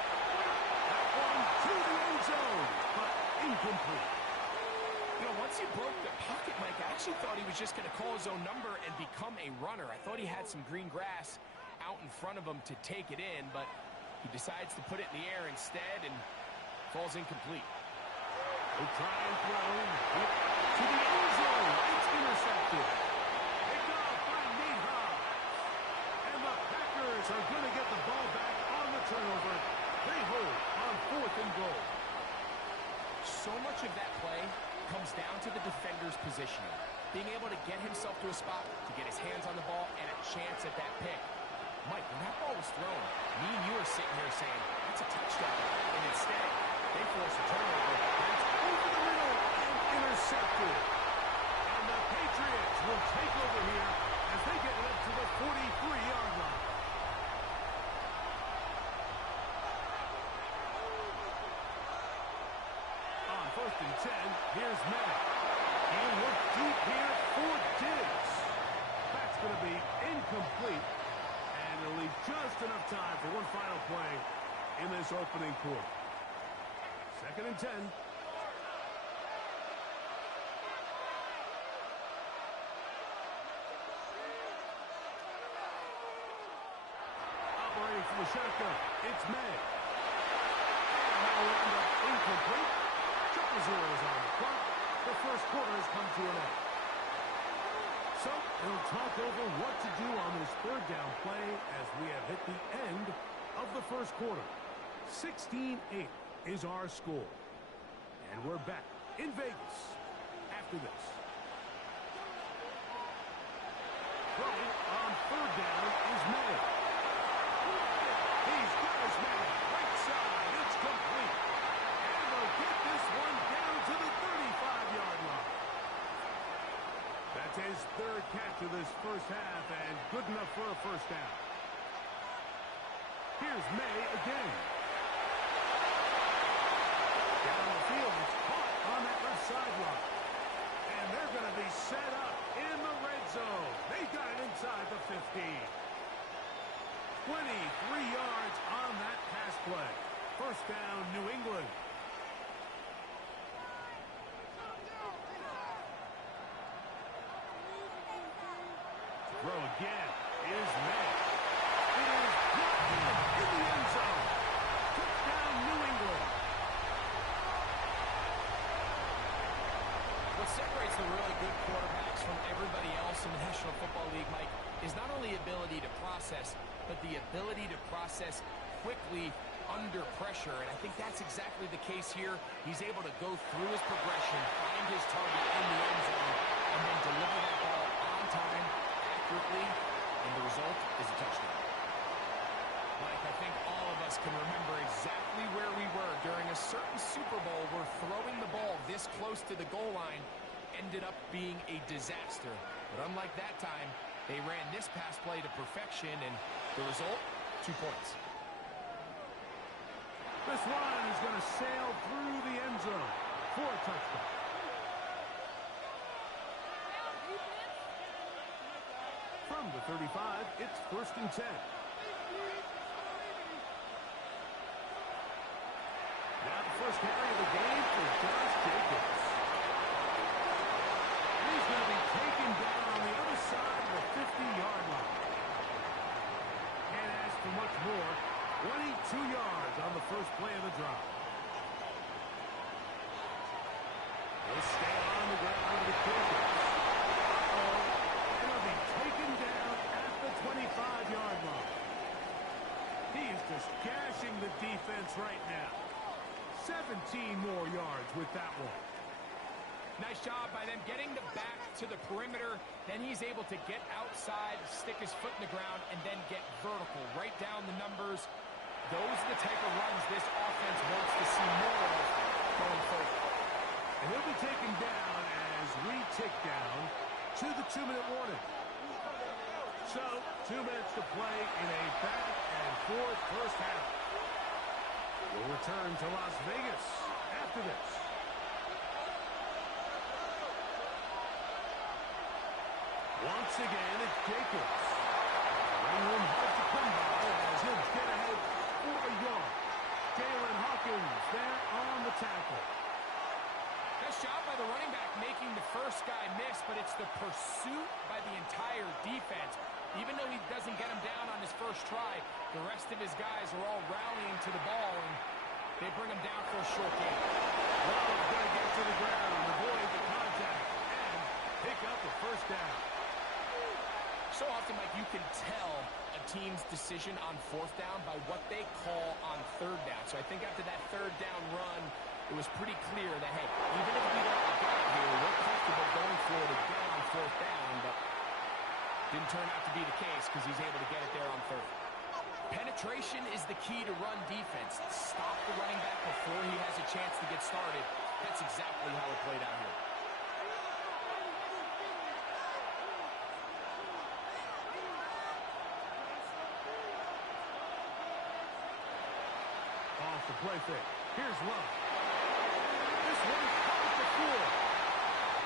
That one to the end zone, but incomplete. You know, once he broke the pocket, Mike, I actually thought he was just going to call his own number and become a runner. I thought he had some green grass out in front of him to take it in, but he decides to put it in the air instead and falls incomplete. He'll try and throw to the end zone. It's intercepted. Picked off by Nate Hobbs. And the Packers are going to get the ball back on the turnover. They hold on 4th and goal. So much of that play comes down to the defender's positioning. Being able to get himself to a spot, to get his hands on the ball, and a chance at that pick. Mike, when that ball was thrown, me and you are sitting here saying, that's a touchdown. And instead, they force a turnover. That's over the middle and intercepted. And the Patriots will take over here as they get it up to the 43-yard line. On 1st and 10, here's Madden. He'll look deep here for Diggs. That's going to be incomplete. And it'll leave just enough time for one final play in this opening quarter. 2nd and 10. Operating from the shotgun, it's May. And that will end up incomplete. Triple zeros on the clock. The first quarter has come to an end. So, they'll talk over what to do on this 3rd down play as we have hit the end of the first quarter. 16-8 is our score. And we're back in Vegas after this. Throwing on 3rd down is May. He's got his man right side. It's complete. And they'll get this one down to the 35-yard line. That's his 3rd catch of this first half, and good enough for a first down. Here's May again. Down the field, it's caught on that left sideline. And they're going to be set up in the red zone. They got it inside the 15. 23 yards on that pass play. First down, New England. Throw again is May. It is blocked in the end zone. Touchdown, New England. What separates the really good quarterbacks from everybody else in the National Football League, Mike, is not only ability to process, but the ability to process quickly under pressure. And I think that's exactly the case here. He's able to go through his progression, find his target in the end zone, and then deliver that ball on time, accurately, and the result is a touchdown. Mike, I think all of us can remember exactly where we were during a certain Super Bowl where throwing the ball this close to the goal line ended up being a disaster. But unlike that time, they ran this pass play to perfection, and the result, 2 points. This one is going to sail through the end zone for a touchdown. From the 35, it's 1st and 10. Now the first carry of the game for Josh Jacobs. He's going to be taken down on the other side of the 50-yard line. Can't ask for much more. 22 yards on the first play of the drive. He'll stay on the ground with Jacobs. He'll be taken down at the 25-yard line. He is just gashing the defense right now. 17 more yards with that one. Nice job by them getting the back to the perimeter. Then he's able to get outside, stick his foot in the ground, and then get vertical. Right down the numbers. Those are the type of runs this offense wants to see more of going forward. And he'll be taken down as we tick down to the 2-minute warning. So, 2 minutes to play in a back-and-forth first half. We'll return to Las Vegas after this. Once again, it's Jacobs. Ring room hard to come by as he'll get ahead for a yard. Jalen Hawkins there on the tackle. Nice job by the running back making the first guy miss, but it's the pursuit by the entire defense. Even though he doesn't get him down on his first try, the rest of his guys are all rallying to the ball, and they bring him down for a short gain. Love going to get to the ground, avoid the contact, and pick up the first down. So often, Mike, you can tell a team's decision on fourth down by what they call on third down. So I think after that third down run, it was pretty clear that, hey, even if we don't get it here, we're comfortable going for it again on fourth down, but didn't turn out to be the case because he's able to get it there on third. Penetration is the key to run defense. Stop the running back before he has a chance to get started. That's exactly how it played out here. Off the play fake. Here's Love. This one caught the floor.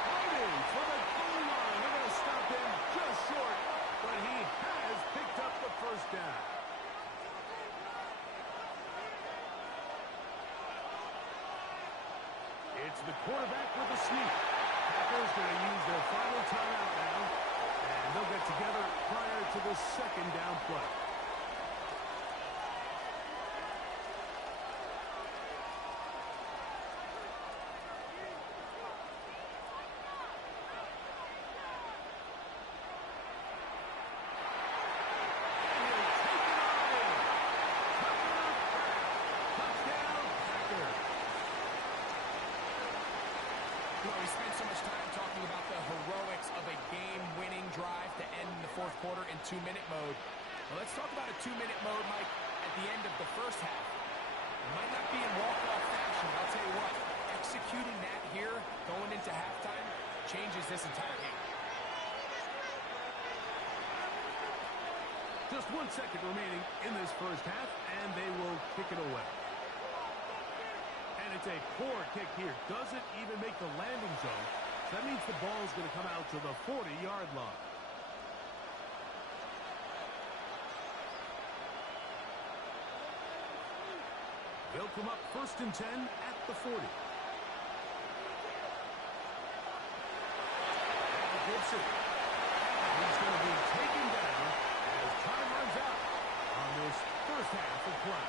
Fighting for the goal line. They're going to stop him just short, but he has picked up the first down. It's the quarterback with the sneak. Packers going to use their final timeout now, and they'll get together prior to the second down play. We spent so much time talking about the heroics of a game-winning drive to end the fourth quarter in 2-minute mode. Well, let's talk about a 2-minute mode, Mike, at the end of the first half. It might not be in walk-off fashion, but I'll tell you what, executing that here, going into halftime, changes this entire game. Just 1 second remaining in this first half, and they will kick it away. And it's a poor kick here. Doesn't even make the landing zone. That means the ball's going to come out to the 40-yard line. They'll come up 1st and 10 at the 40. And Gibson. He's going to be taken down as time runs out on this first half of play.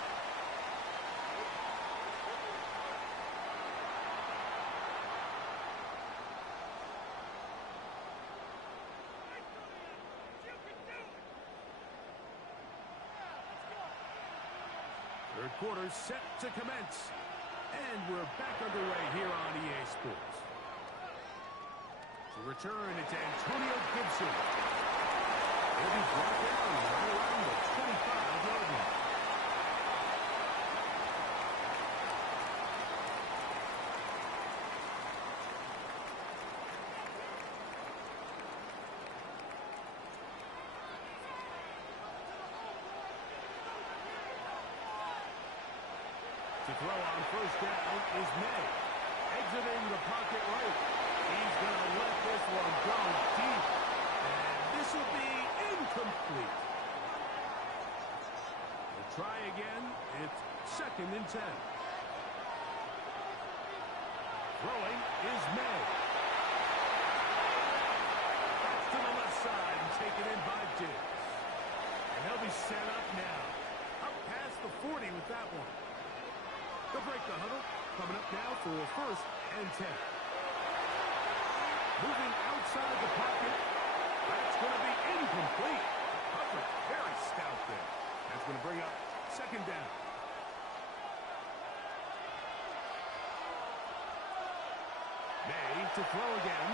Third quarter set to commence. And we're back underway here on EA Sports. To return, it's Antonio Gibson. He'll be brought down right around the 25-yard line. To throw on first down is May. Exiting the pocket right. He's going to let this one go deep. And this will be incomplete. We'll try again. It's 2nd and 10. Throwing is May. Back to the left side and taken in by Diggs. And they'll be set up now. Up past the 40 with that one. They'll break the huddle. Coming up now for 1st and 10. Moving outside the pocket. That's going to be incomplete. Coverage very stout there. That's going to bring up 2nd down. May to throw again.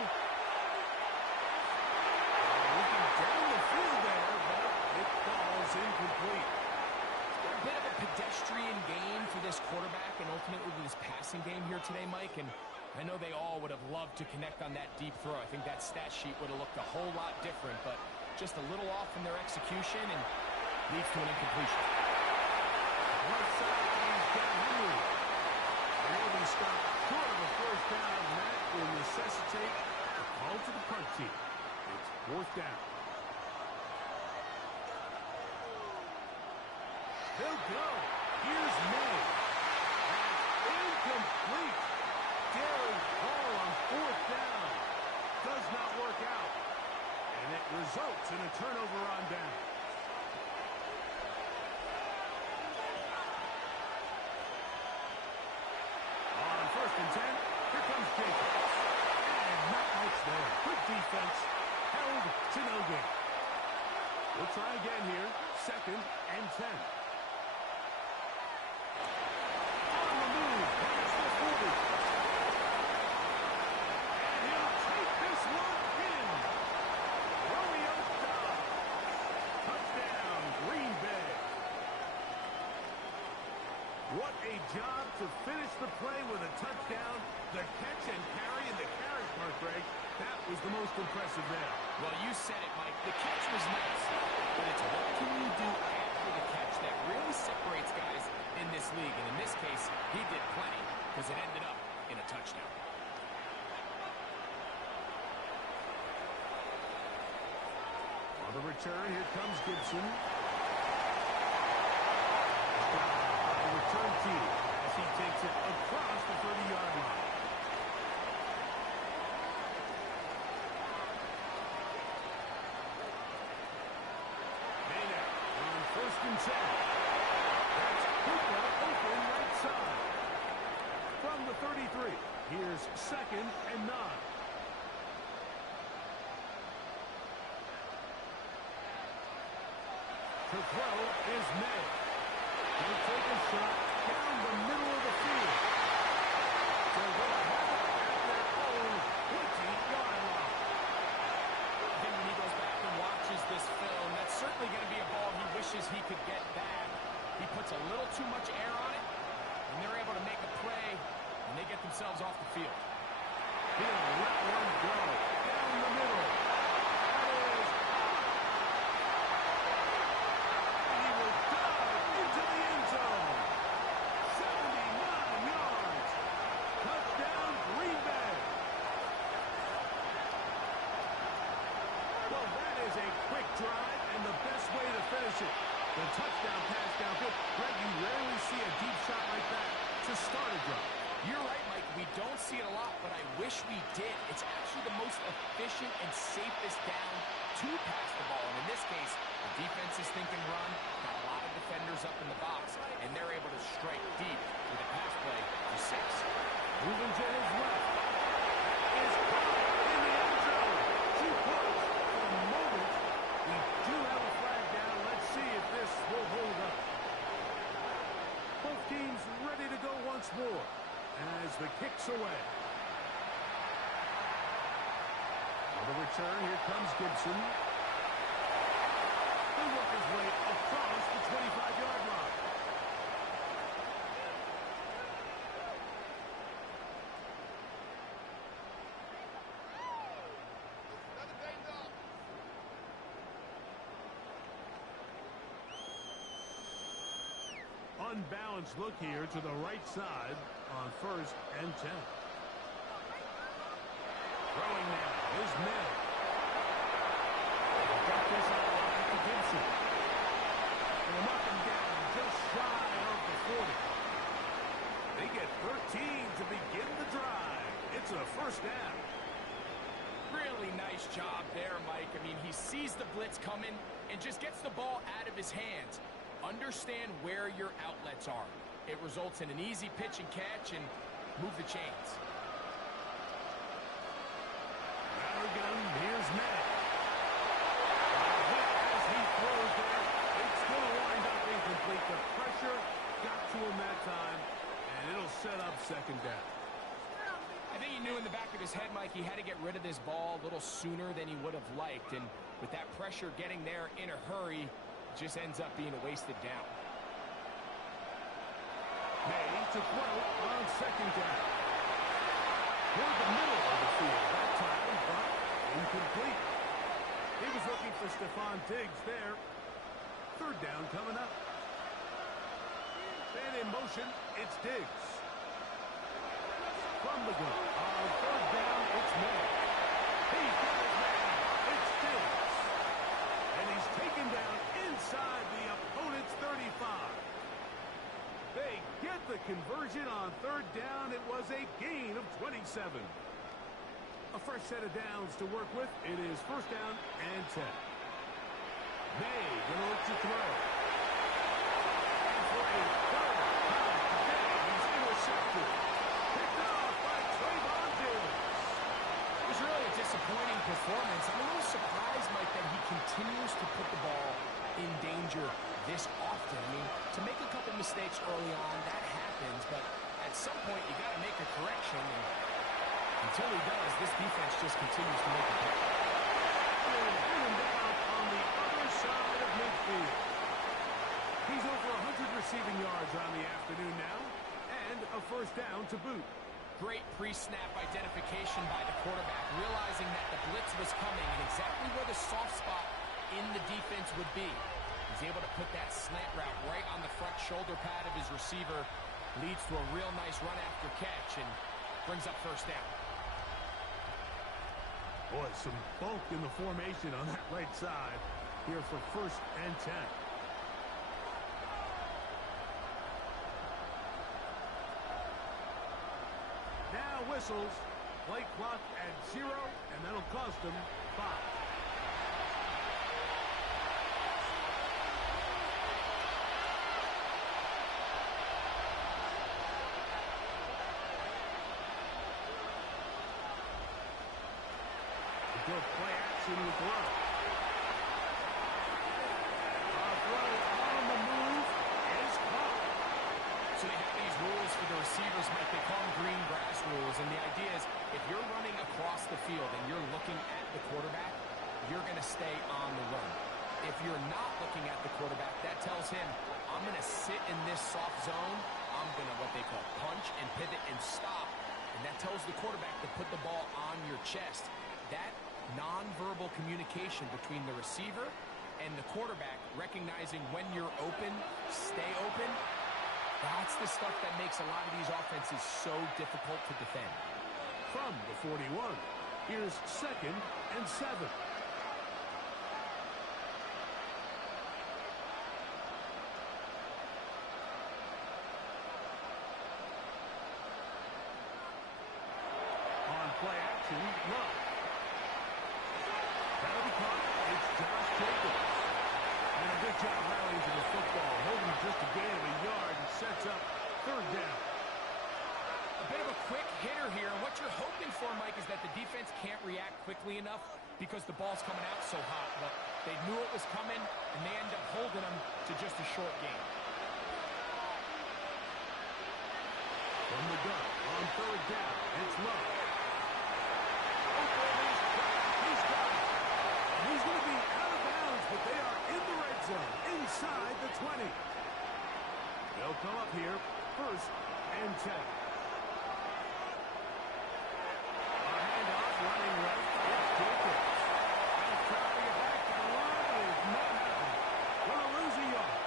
Looking down the field there, but it falls incomplete. A bit of a pedestrian game for this quarterback and ultimately this passing game here today, Mike. And I know they all would have loved to connect on that deep throw. I think that stat sheet would have looked a whole lot different, but just a little off in their execution and leads to an incompletion. Right side, he's got Henry. Able to stop short of a first down. That will necessitate a call to the punt team. It's fourth down. He'll go. Here's May. That's incomplete. Daring call on fourth down. Does not work out. And it results in a turnover on down. On first and 10, here comes Jacobs. And not much there. Good defense. Held to no gain. We'll try again here. Second and 10. On the move. Past the 40. And he'll take this one in. Romeo Dobbs. Touchdown, Green Bay. What a job to finish the play with a touchdown. The catch and carry in the carry part, Greg. That was the most impressive there. Well, you said it, Mike. The catch was nice, but it's what can you do after the catch that really separates guys in this league. And in this case, he did plenty because it ended up in a touchdown. On the return, here comes Gibson. The return team as he takes it across the 30-yard line. First and 10. That's Cooper open right side. From the 33, here's second and 9. To throw is May. He'll take a shot down the middle of the field. So they'll have it at their own 20-yard line. I think when he goes back and watches this film, that's certainly going to be a ball he wishes he could get back. He puts a little too much air on it, and they're able to make a play, and they get themselves off the field. He'll let one go down the middle. That is and he will dive into the end zone. 79 yards. Touchdown, Green Bay. Well, that is a quick drive and the best way to finish it. The touchdown pass downfield. Greg, you rarely see a deep shot like that to start a drive. You're right, Mike. We don't see it a lot, but I wish we did. It's actually the most efficient and safest down to pass the ball. And in this case, the defense is thinking run, got a lot of defenders up in the box, and they're able to strike deep with a pass play for 6. Moving to his left. Is caught in the end zone. 2 points. For the moment, we do have a flag down. Let's see if this will hold up. Both teams ready to go once more as the kick's away. On the return, here comes Gibson. He'll work his way across the 25-yard line. Unbalanced look here to the right side on first and 10. Throwing now is May. Got this on to Gibson. And a knock him down just shy of the 40. They get 13 to begin the drive. It's a first down. Really nice job there, Mike. I mean, he sees the blitz coming and just gets the ball out of his hands. Understand where your outlets are. It results in an easy pitch and catch and move the chains. Gun, here's Madden. As he throws there, it's going to wind up incomplete. The pressure got to him that time, and it'll set up second down. I think he knew in the back of his head, Mike, he had to get rid of this ball a little sooner than he would have liked. And with that pressure getting there in a hurry, it just ends up being a wasted down. May to throw on second down. toward the middle of the field that time, but incomplete. He was looking for Stephon Diggs there. Third down coming up. And in motion, it's Diggs. From the gun. On third down, it's May. He's got his man. It's Diggs. And he's taken down inside the opponent's 35. They get the conversion on third down. It was a gain of 27. A fresh set of downs to work with. It is first down and 10. May going to look to throw. And for a third time today, he's intercepted. Picked off by Trayvon Diggs. It was really a disappointing performance. I'm a little surprised, Mike, that he continues to put the ball in danger this often. I mean, to make a couple mistakes early on, that happens, but at some point you got to make a correction, and until he does, this defense just continues to make a play. And down on the other side of midfield. He's over 100 receiving yards on the afternoon now, and a first down to boot. Great pre-snap identification by the quarterback, realizing that the blitz was coming and exactly where the soft spot in the defense would be. He's able to put that slant route right on the front shoulder pad of his receiver. Leads to a real nice run after catch and brings up first down. Boy, some bulk in the formation on that right side here for first and 10. Now whistles. Play clock at 0, and that'll cost them 5. Go play action with Love. Throw on the move is caught. So they have these rules for the receivers, Mike. They call them green grass rules. And the idea is if you're running across the field and you're looking at the quarterback, you're going to stay on the run. If you're not looking at the quarterback, that tells him, I'm going to sit in this soft zone. I'm going to what they call punch and pivot and stop. And that tells the quarterback to put the ball on your chest. That nonverbal communication between the receiver and the quarterback, recognizing when you're open, stay open, that's the stuff that makes a lot of these offenses so difficult to defend. From the 41, here's second and 7. On play action, Love. That'll be caught. It's Josh Jacobs. And a good job rallying to the football, holding just a gain of a yard and sets up third down. A bit of a quick hitter here, and what you're hoping for, Mike, is that the defense can't react quickly enough because the ball's coming out so hot. But they knew it was coming, and they end up holding them to just a short gain. From the gun, on third down, it's Love. He's got it. He's going to be out of bounds, but they are in the red zone, inside the 20. They'll come up here, first and 10. A handoff, running left, it's Jacobs. He's trying to get back to the line, but it's not happening. Going to lose a yard.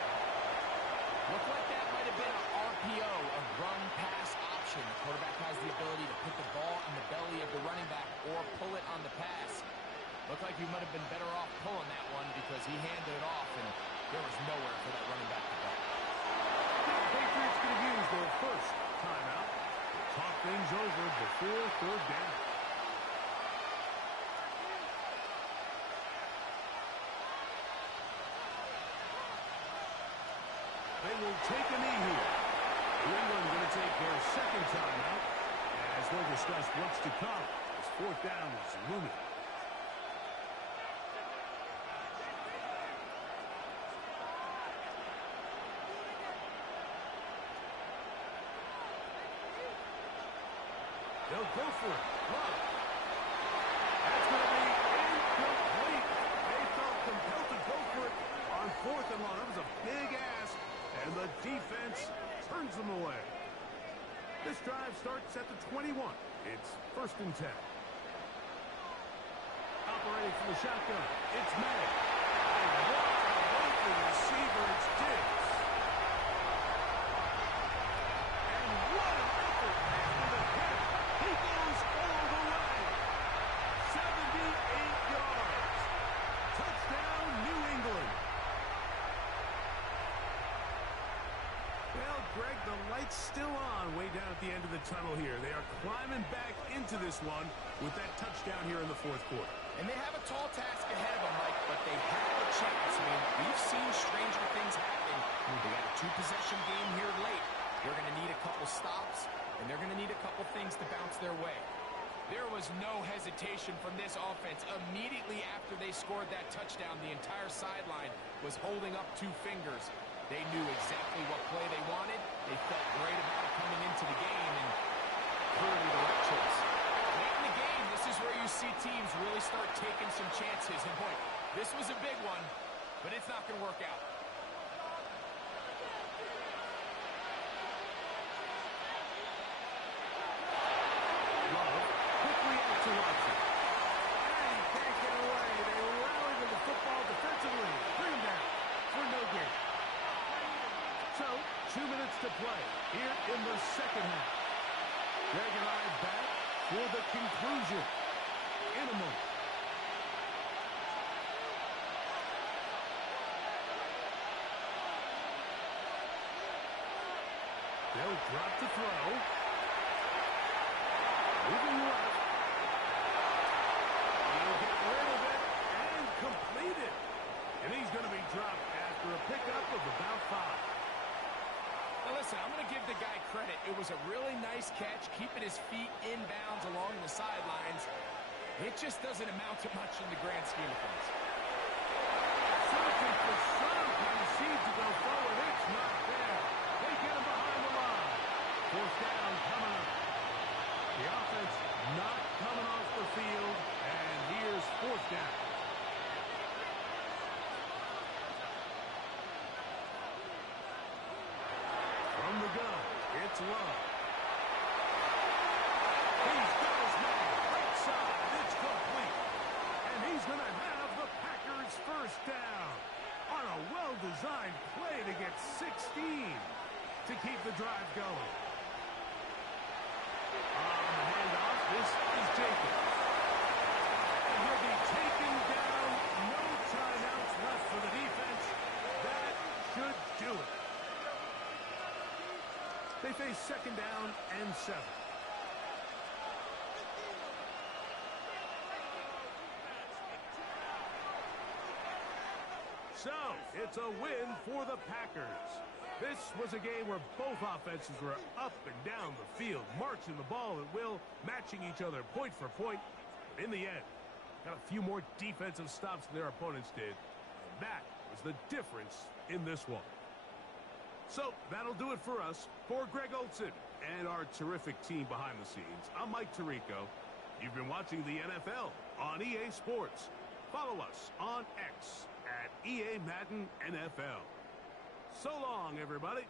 Looked like that might have been an RPO, a run-pass option. The quarterback has the ability to put the ball in the belly of the running back or pull it on the pass. Looked like he might have been better off pulling that one because he handed it off, and there was nowhere for that running back to go. The Patriots going to use their first timeout to talk things over before third down. They will take a knee here. New England going to take their second timeout as they'll discuss what's to come as fourth down is looming. They'll go for it. Love. That's going to be incomplete. They felt compelled to go for it on fourth and long. That was a big ask, and the defense turns them away. This drive starts at the 21. It's 1st and 10. Operating from the shotgun, it's Madden. And wide open receiver, it's Diggs. And what an effort after the hit. He goes all the way. 78 yards. Touchdown, New England. Well, Greg, the light's still on way down at the end of the tunnel here. They are climbing back into this one with that touchdown here in the 4th quarter. And they have a tall task ahead of them, Mike, but they have a chance. I mean, we've seen stranger things happen. They got a 2-possession game here late. They're going to need a couple stops, and they're going to need a couple things to bounce their way. There was no hesitation from this offense. Immediately after they scored that touchdown, the entire sideline was holding up 2 fingers. They knew exactly what play they wanted. They felt great about it coming into the game, and clearly the right choice. Late in the game, this is where you see teams really start taking some chances. And boy, this was a big one, but it's not going to work out. Love quickly out to Watson. And he can't get away. They rally to the football defensively. Bring him down for no gain. So, 2 minutes to play here in the 2nd half. Greg and I back for the conclusion in a moment. They'll drop to throw. Moving left. He'll get rid of it and complete it. And he's going to be dropped after a pickup of about 5. Now listen, I'm going to give the guy credit. It was a really nice catch, keeping his feet in bounds along the sidelines. It just doesn't amount to much in the grand scheme of things. Searching for some kind of seed to go forward. It's not there. They get him behind the line. 4th down coming up. The offense not coming off the field. And here's 4th down. From the gun, it's Love. He's got his man right side. It's complete. And he's going to have the Packers 1st down on a well-designed play to get 16 to keep the drive going. On the handoff, this is Jacob. And he'll be taken down. No timeouts left for the defense. That should do it. They face 2nd down and 7. So, it's a win for the Packers. This was a game where both offenses were up and down the field, marching the ball at will, matching each other point for point. In the end, got a few more defensive stops than their opponents did. And that was the difference in this one. So, that'll do it for us. For Greg Olson and our terrific team behind the scenes, I'm Mike Tirico. You've been watching the NFL on EA Sports. Follow us on X at EA Madden NFL. So long, everybody.